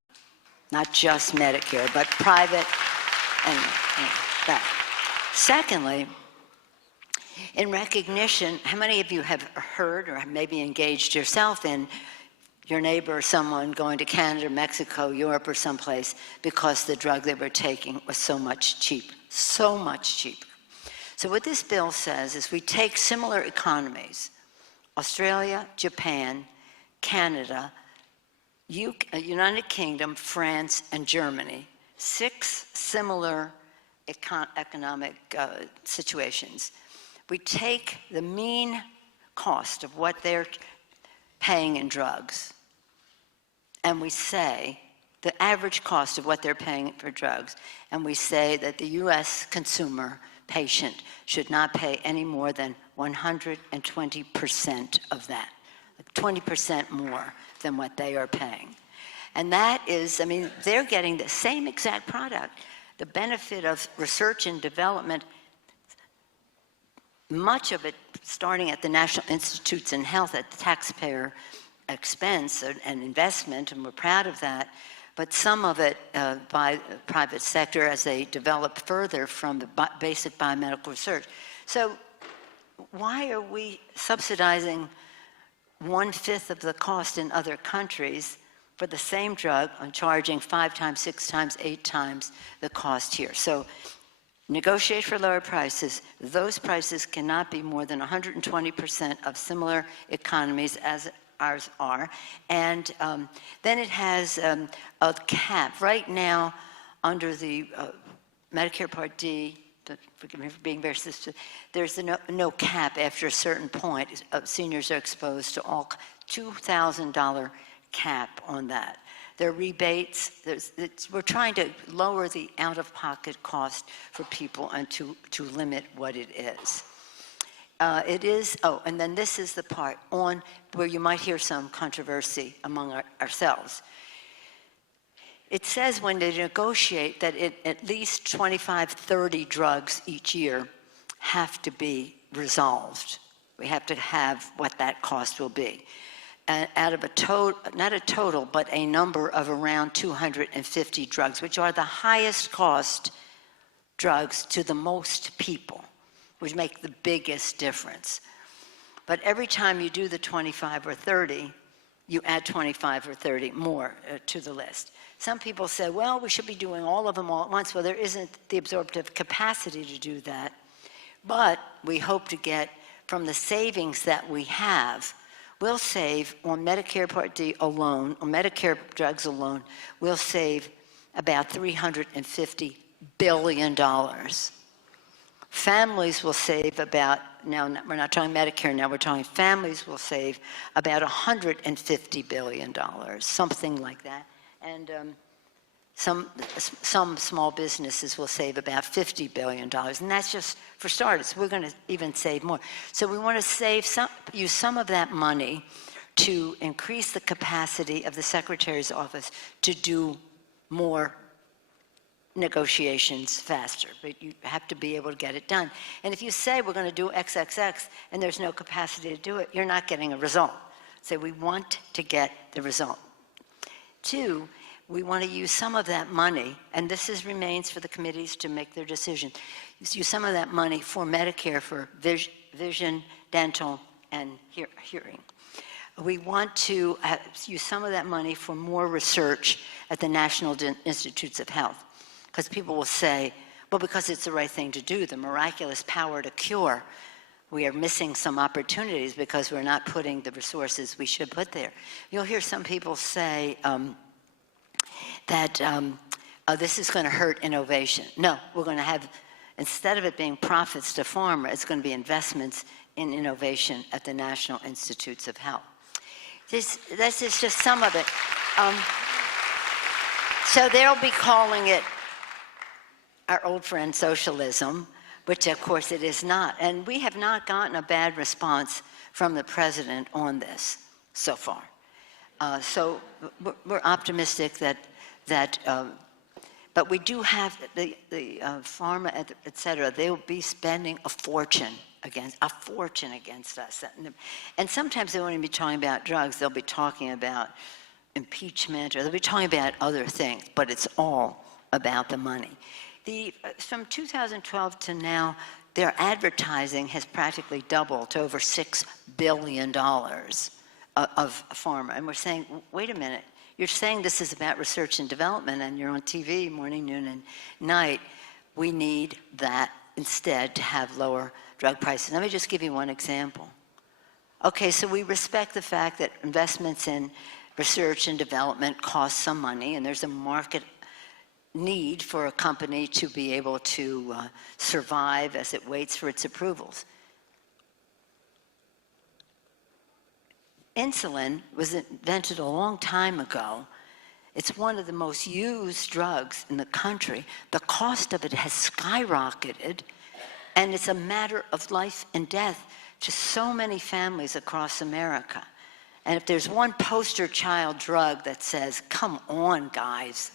Not just Medicare, but private and that. Secondly, in recognition, how many of you have heard or maybe engaged yourself in your neighbor or someone going to Canada, Mexico, Europe, or someplace because the drug they were taking was so much cheaper, so much cheaper? So what this bill says is we take similar economies, Australia, Japan, Canada, United Kingdom, France, and Germany, 6 similar economic situations. We take the mean cost of what they're paying in drugs, and we say the average cost of what they're paying for drugs, and we say that the U.S. consumer patient should not pay any more than 120% of that, like 20% more than what they are paying. And that is, I mean, they're getting the same exact product. The benefit of research and development, much of it starting at the National Institutes in Health at the taxpayer expense and investment, and we're proud of that, but some of it by the private sector as they develop further from the basic biomedical research. So why are we subsidizing 1/5 of the cost in other countries for the same drug and charging 5 times, 6 times, 8 times the cost here? So negotiate for lower prices. Those prices cannot be more than 120% of similar economies as ours are. And then it has a cap. Right now, under the Medicare Part D, forgive me for being very specific, there's no cap after a certain point. Seniors are exposed to all $2,000 cap on that. There are rebates. We're trying to lower the out-of-pocket cost for people and to limit what it is. And then this is the part on where you might hear some controversy among ourselves. It says when they negotiate that at least 25, 30 drugs each year have to be resolved. We have to have what that cost will be. Out of not a total, but a number of around 250 drugs, which are the highest cost drugs to the most people, which make the biggest difference. But every time you do the 25 or 30, you add 25 or 30 more to the list. Some people say, well, we should be doing all of them all at once. Well, there isn't the absorptive capacity to do that. But we hope to get, from the savings that we have, we'll save on Medicare Part D alone, on Medicare drugs alone, we'll save about $350 billion. Families will save about, now we're not talking Medicare now, we're talking families will save about $150 billion, something like that. And some small businesses will save about $50 billion, and that's just for starters. We're going to even save more. So we want to use some of that money to increase the capacity of the Secretary's office to do more negotiations faster, but you have to be able to get it done. And if you say we're going to do XXX and there's no capacity to do it, you're not getting a result. So we want to get the result. Two, we want to use some of that money, and this remains for the committees to make their decision, use some of that money for Medicare for vision, dental, and hearing. We want to use some of that money for more research at the National Institutes of Health, because people will say, well, because it's the right thing to do, the miraculous power to cure, we are missing some opportunities because we're not putting the resources we should put there. You'll hear some people say, that this is going to hurt innovation. No, we're going to have, instead of it being profits to pharma, it's going to be investments in innovation at the National Institutes of Health. This is just some of it. So they'll be calling it our old friend socialism, which of course it is not. And we have not gotten a bad response from the president on this so far. So we're optimistic but we do have the pharma, et cetera, they will be spending a fortune against us. And sometimes they won't even be talking about drugs, they'll be talking about impeachment, or they'll be talking about other things, but it's all about the money. From 2012 to now, their advertising has practically doubled to over $6 billion of pharma. And we're saying, wait a minute, you're saying this is about research and development, and you're on TV morning, noon, and night. We need that instead to have lower drug prices. Let me just give you one example. Okay, so we respect the fact that investments in research and development cost some money, and there's a market need for a company to be able to survive as it waits for its approvals. Insulin was invented a long time ago. It's one of the most used drugs in the country. The cost of it has skyrocketed, and it's a matter of life and death to so many families across America. And if there's one poster child drug that says, come on, guys,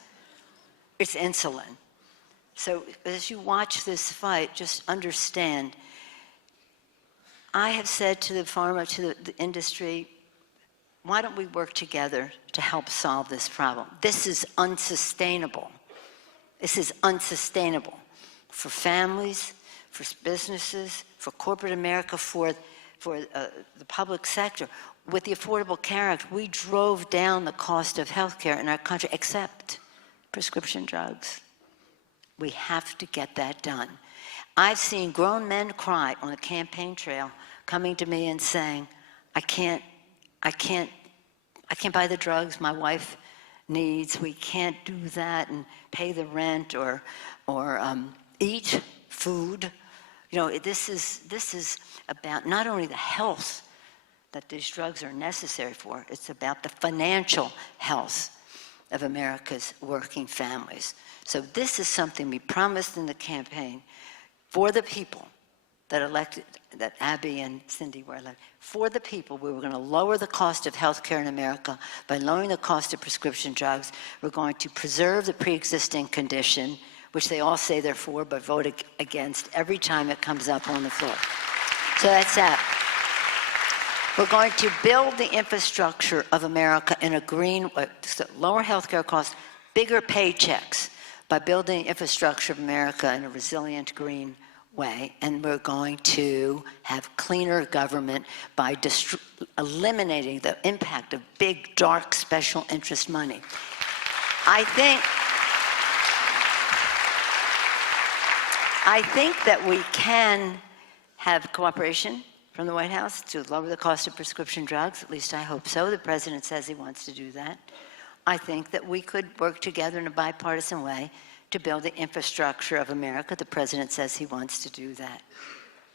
it's insulin. So as you watch this fight, just understand, I have said to the pharma, to the industry, why don't we work together to help solve this problem? This is unsustainable. This is unsustainable for families, for businesses, for corporate America, for the public sector. With the Affordable Care Act, we drove down the cost of health care in our country, except prescription drugs. We have to get that done. I've seen grown men cry on a campaign trail coming to me and saying, I can't buy the drugs my wife needs. We can't do that and pay the rent or eat food. You know, this is about not only the health that these drugs are necessary for, it's about the financial health of America's working families. So this is something we promised in the campaign for the people that elected, that Abby and Cindy were elected. For the people, we were going to lower the cost of health care in America by lowering the cost of prescription drugs. We're going to preserve the pre-existing condition, which they all say they're for, but vote against every time it comes up on the floor. So that's that. We're going to build the infrastructure of America in a green way, so lower health care costs, bigger paychecks by building the infrastructure of America in a resilient green way. And we're going to have cleaner government by eliminating the impact of big, dark, special interest money. I think that we can have cooperation from the White House to lower the cost of prescription drugs. At least I hope so. The president says he wants to do that. I think that we could work together in a bipartisan way to build the infrastructure of America. The president says he wants to do that.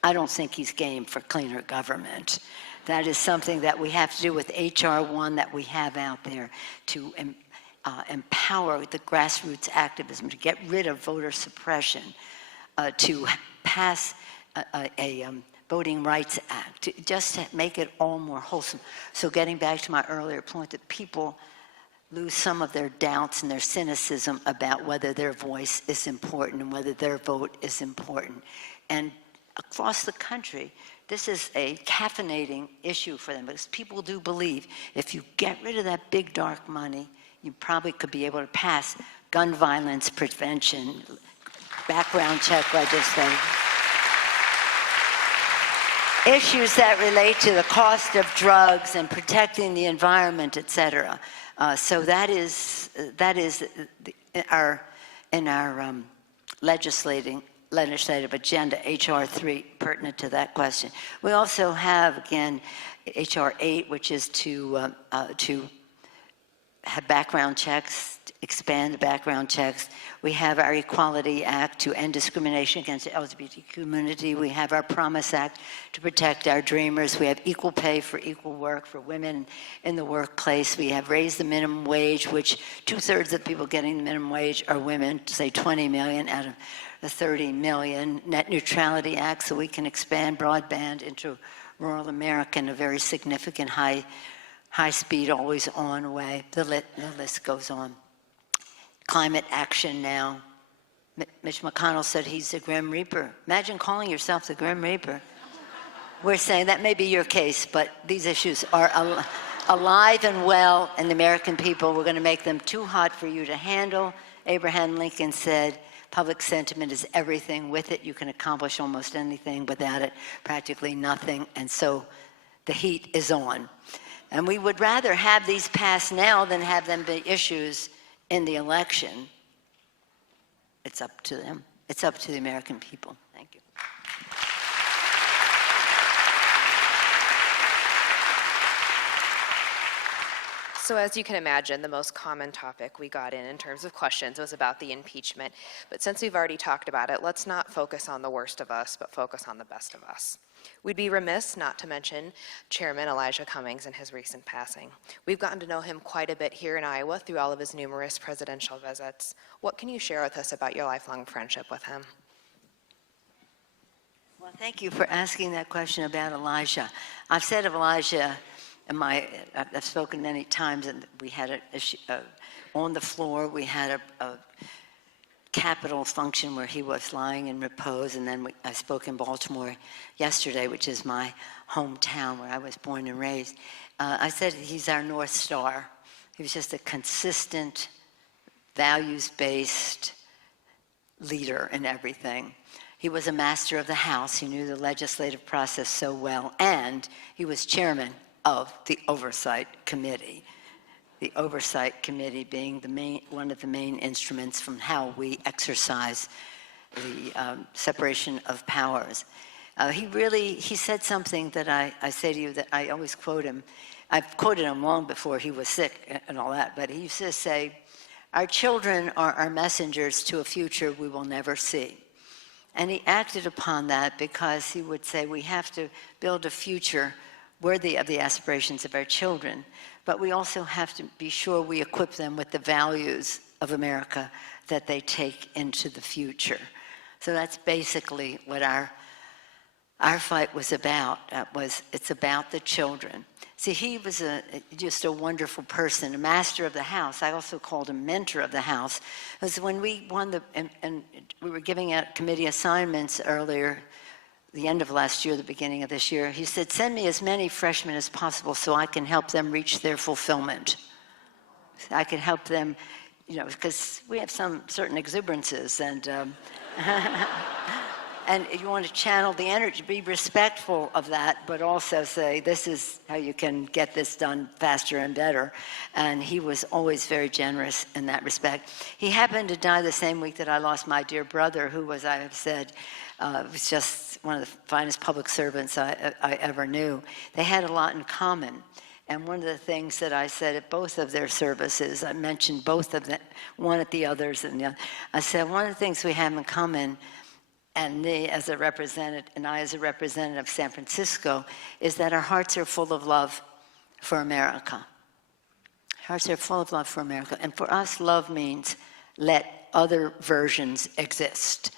I don't think he's game for cleaner government. That is something that we have to do with H.R. 1 that we have out there to empower the grassroots activism, to get rid of voter suppression, to pass a Voting Rights Act, to just make it all more wholesome. So getting back to my earlier point that people lose some of their doubts and their cynicism about whether their voice is important and whether their vote is important. And across the country, this is a caffeinating issue for them because people do believe if you get rid of that big dark money, you probably could be able to pass gun violence prevention, background check legislation, issues that relate to the cost of drugs and protecting the environment, et cetera. So that is in our legislative agenda, H.R. 3, pertinent to that question. We also have, again, H.R. 8, which is to have background checks, expand the background checks. We have our Equality Act to end discrimination against the LGBT community. We have our Promise Act to protect our dreamers. We have equal pay for equal work for women in the workplace. We have raised the minimum wage, which 2/3 of people getting the minimum wage are women, say 20 million out of the 30 million. Net Neutrality Act, so we can expand broadband into rural America in a very significant high speed, always on way. The list goes on. Climate action now. Mitch McConnell said he's the Grim Reaper. Imagine calling yourself the Grim Reaper. We're saying that may be your case, but these issues are alive and well, and the American people, we're going to make them too hot for you to handle. Abraham Lincoln said, public sentiment is everything. With it, you can accomplish almost anything. Without it, practically nothing. And so the heat is on. And we would rather have these passed now than have them be issues in the election. It's up to them. It's up to the American people. Thank you. So as you can imagine, the most common topic we got in terms of questions was about the impeachment. But since we've already talked about it, let's not focus on the worst of us, but focus on the best of us. We'd be remiss not to mention Chairman Elijah Cummings and his recent passing. We've gotten to know him quite a bit here in Iowa through all of his numerous presidential visits. What can you share with us about your lifelong friendship with him? Well, thank you for asking that question about Elijah. I've said of Elijah, I've spoken many times, and we had on the floor, we had a Capitol function where he was lying in repose, and then I spoke in Baltimore yesterday, which is my hometown where I was born and raised. I said he's our North Star. He was just a consistent, values-based leader in everything. He was a master of the House. He knew the legislative process so well, and he was chairman of the Oversight Committee. The Oversight Committee being one of the main instruments from how we exercise the separation of powers. He said something that I say to you that I always quote him. I've quoted him long before he was sick and all that, but he used to say, our children are our messengers to a future we will never see. And he acted upon that because he would say we have to build a future worthy of the aspirations of our children, but we also have to be sure we equip them with the values of America that they take into the future. So that's basically what our fight was about. It's about the children. See, he was just a wonderful person, a master of the House. I also called him mentor of the House. Because when we won and we were giving out committee assignments earlier, the end of last year, the beginning of this year, he said, send me as many freshmen as possible so I can help them reach their fulfillment. I can help them, because we have some certain exuberances, and And you want to channel the energy, be respectful of that, but also say, this is how you can get this done faster and better. And he was always very generous in that respect. He happened to die the same week that I lost my dear brother, who was, I have said, was just one of the finest public servants I ever knew. They had a lot in common. And one of the things that I said at both of their services, I mentioned both of them, one at the others, and the other. I said, one of the things we have in common, and me as a representative, and I as a representative of San Francisco, is that our hearts are full of love for America. Hearts are full of love for America. And for us, love means let other versions exist.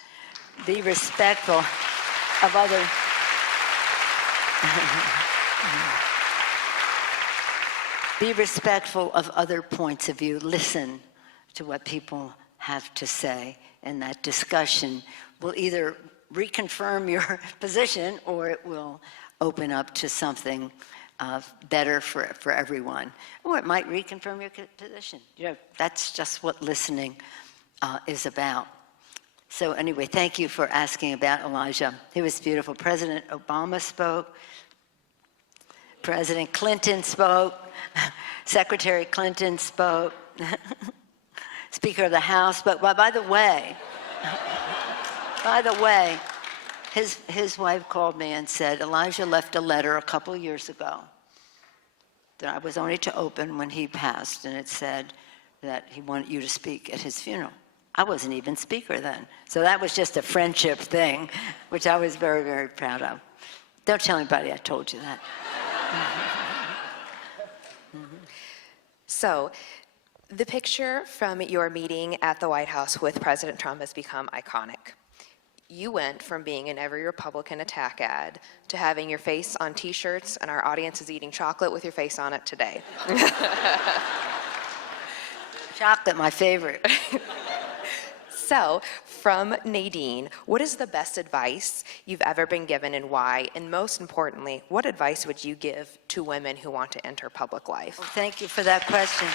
Be respectful of other... Be respectful of other points of view. Listen to what people have to say, and that discussion will either reconfirm your position or it will open up to something better for everyone. Or it might reconfirm your position. You know, that's just what listening is about. So anyway, thank you for asking about Elijah. He was beautiful. President Obama spoke. President Clinton spoke. Secretary Clinton spoke. Speaker of the House spoke. Well, by the way, his wife called me and said, Elijah left a letter a couple of years ago that I was only to open when he passed, and it said that he wanted you to speak at his funeral. I wasn't even speaker then. So that was just a friendship thing, which I was very, very proud of. Don't tell anybody I told you that. So, the picture from your meeting at the White House with President Trump has become iconic. You went from being in every Republican attack ad to having your face on T-shirts, and our audience is eating chocolate with your face on it today. Chocolate, my favorite. So, from Nadine, what is the best advice you've ever been given and why? And most importantly, what advice would you give to women who want to enter public life? Well, thank you for that question.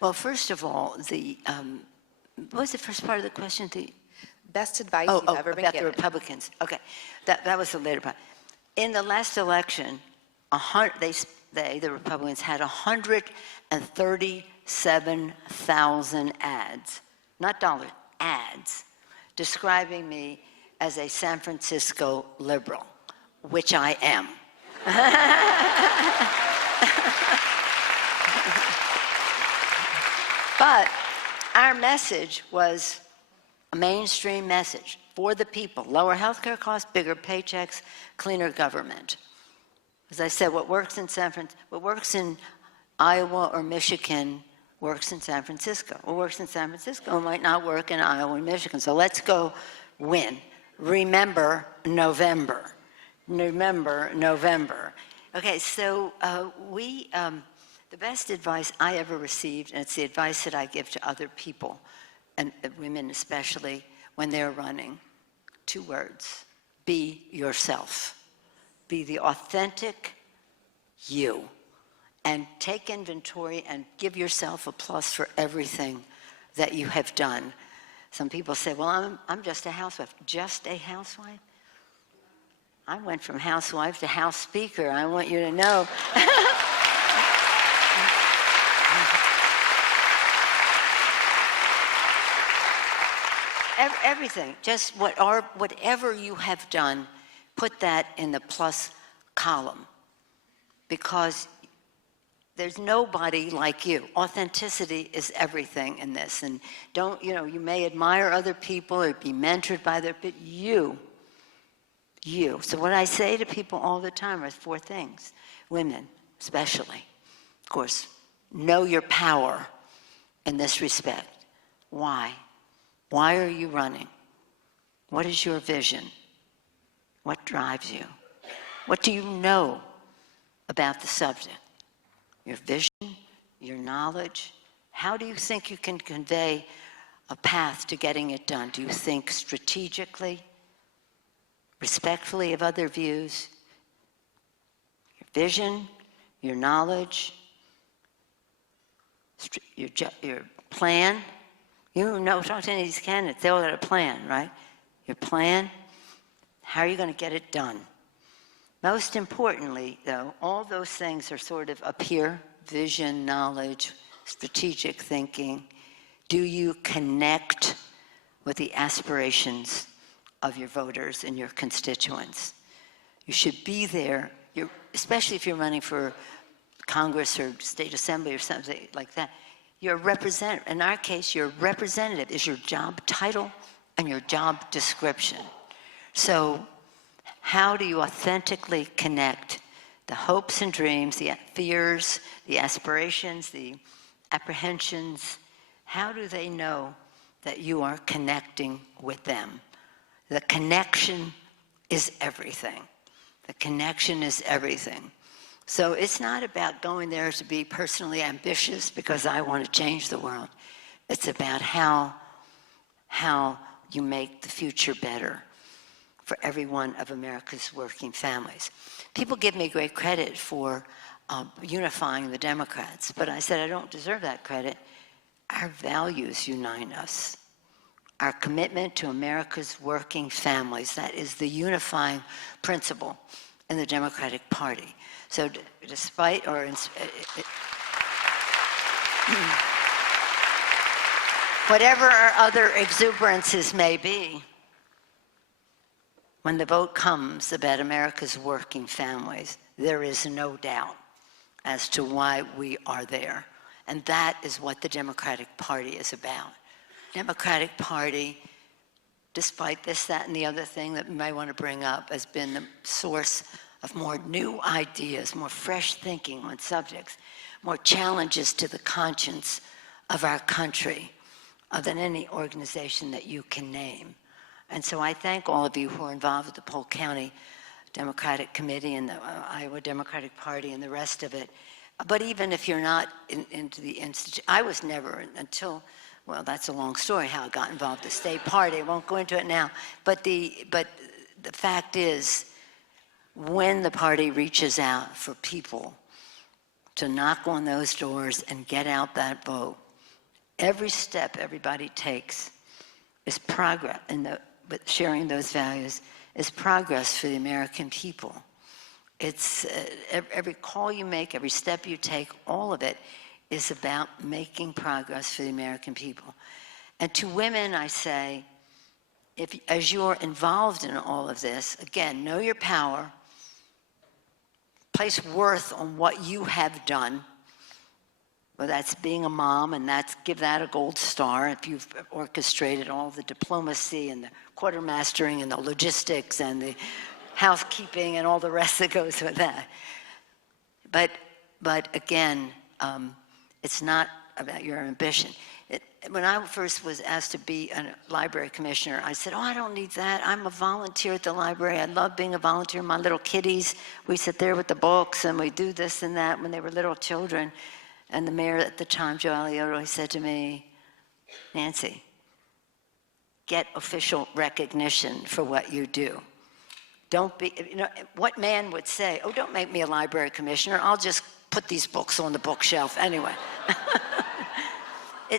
Well, first of all, what was the first part of the question? Best advice you've ever been about given. the Republicans. Okay, that was the later part. In the last election, the Republicans had 137,000 ads, not dollars, ads, describing me as a San Francisco liberal, which I am. But our message was a mainstream message for the people. Lower healthcare costs, bigger paychecks, cleaner government. As I said, what works in Iowa or Michigan works in San Francisco. What works in San Francisco might not work in Iowa and Michigan. So let's go win. Remember November. Remember November. Okay, so the best advice I ever received, and it's the advice that I give to other people, and women especially, when they're running, 2 words: be yourself. Be the authentic you, and take inventory and give yourself a plus for everything that you have done. Some people say, well, I'm just a housewife. Just a housewife? I went from housewife to House Speaker. I want you to know. Everything, just whatever you have done, put that in the plus column, because there's nobody like you. Authenticity is everything in this. And don't, you may admire other people or be mentored by their, but you. So what I say to people all the time are 4 things. Women, especially. Of course, know your power in this respect. Why? Why are you running? What is your vision? What drives you? What do you know about the subject? Your vision, your knowledge. How do you think you can convey a path to getting it done? Do you think strategically, respectfully of other views? Your vision, your knowledge, your plan. You know, talk to any of these candidates, they all got a plan, right? Your plan, how are you going to get it done? Most importantly, though, all those things are sort of up here: vision, knowledge, strategic thinking. Do you connect with the aspirations of your voters and your constituents? You should be there, especially if you're running for Congress or state assembly or something like that. You're a representative. In our case, your representative is your job title and your job description. So how do you authentically connect the hopes and dreams, the fears, the aspirations, the apprehensions? How do they know that you are connecting with them? The connection is everything. The connection is everything. So it's not about going there to be personally ambitious because I want to change the world. It's about how you make the future better for every one of America's working families. People give me great credit for unifying the Democrats, but I said I don't deserve that credit. Our values unite us. Our commitment to America's working families, that is the unifying principle in the Democratic Party. So despite whatever our other exuberances may be, when the vote comes about America's working families, there is no doubt as to why we are there. And that is what the Democratic Party is about. Democratic Party, despite this, that, and the other thing that we might want to bring up, has been the source of more new ideas, more fresh thinking on subjects, more challenges to the conscience of our country than any organization that you can name. And so I thank all of you who are involved with the Polk County Democratic Committee and the Iowa Democratic Party and the rest of it. But even if you're not into the institute, I was never until, well, that's a long story how I got involved with the state party. I won't go into it now. But the fact is, when the party reaches out for people to knock on those doors and get out that vote, every step everybody takes is progress, but sharing those values is progress for the American people. It's every call you make, every step you take, all of it is about making progress for the American people. And to women, I say, as you're involved in all of this, again, know your power, place worth on what you have done. Well, that's being a mom, and give that a gold star if you've orchestrated all the diplomacy and the quartermastering and the logistics and the housekeeping and all the rest that goes with that. But again, it's not about your ambition. When I first was asked to be a library commissioner, I said, I don't need that. I'm a volunteer at the library. I love being a volunteer. My little kiddies, we sit there with the books and we do this and that when they were little children. And the mayor at the time, Joe Alioto, he said to me, Nancy, get official recognition for what you do. Don't be, what man would say, don't make me a library commissioner. I'll just put these books on the bookshelf anyway.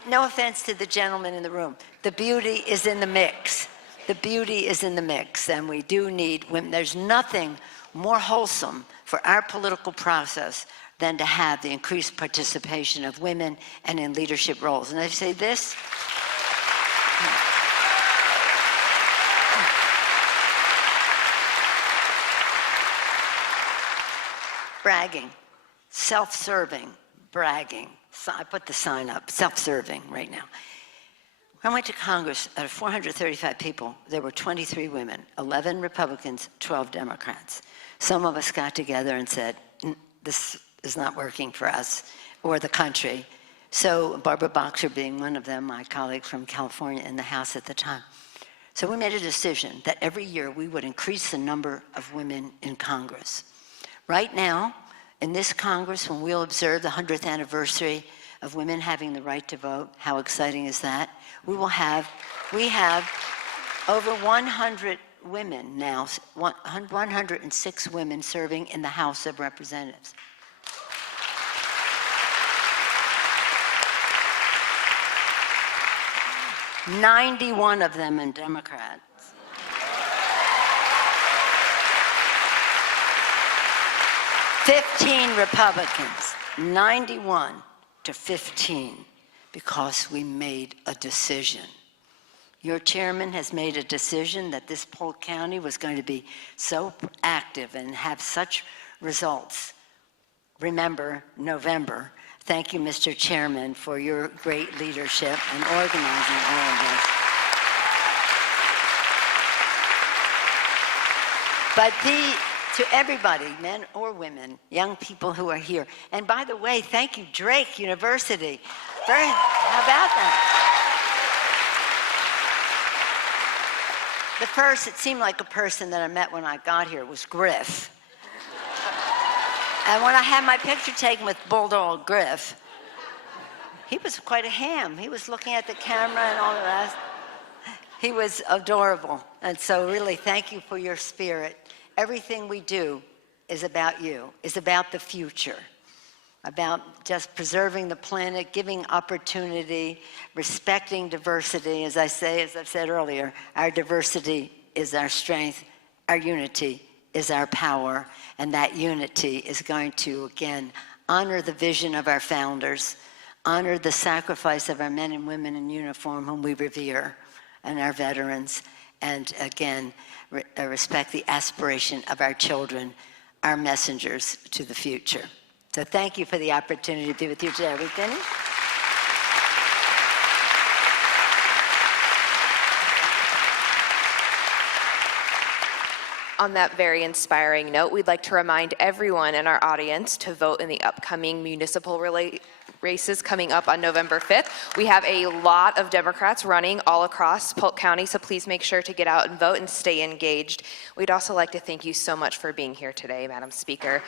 No offense to the gentleman in the room. The beauty is in the mix. The beauty is in the mix, and we do need women. There's nothing more wholesome for our political process than to have the increased participation of women and in leadership roles. And I say this, bragging, self-serving, bragging. So I put the sign up, self-serving right now. When I went to Congress, out of 435 people, there were 23 women, 11 Republicans, 12 Democrats. Some of us got together and said, this is not working for us or the country. So Barbara Boxer being one of them, my colleague from California in the House at the time. So we made a decision that every year we would increase the number of women in Congress. Right now, in this Congress, when we'll observe the 100th anniversary of women having the right to vote, how exciting is that? We have over 100 women now, 106 women serving in the House of Representatives. 91 of them in Democrats. 15 Republicans, 91 to 15, because we made a decision. Your chairman has made a decision that this Polk County was going to be so active and have such results. Remember, November. Thank you, Mr. Chairman, for your great leadership and organizing all of this. But to everybody, men or women, young people who are here, and by the way, thank you, Drake University. How about that? The first, it seemed like a person that I met when I got here was Griff. And when I had my picture taken with Bulldog Griff, he was quite a ham. He was looking at the camera and all the rest. He was adorable. And so really, thank you for your spirit. Everything we do is about you, is about the future, about just preserving the planet, giving opportunity, respecting diversity. As I've said earlier, our diversity is our strength, our unity is our power, and that unity is going to, again, honor the vision of our founders, honor the sacrifice of our men and women in uniform whom we revere, and our veterans, and again, respect the aspiration of our children, our messengers to the future. So thank you for the opportunity to be with you today. Are we finished? On that very inspiring note, we'd like to remind everyone in our audience to vote in the upcoming municipal races coming up on November 5th. We have a lot of Democrats running all across Polk County, so please make sure to get out and vote and stay engaged. We'd also like to thank you so much for being here today, Madam Speaker.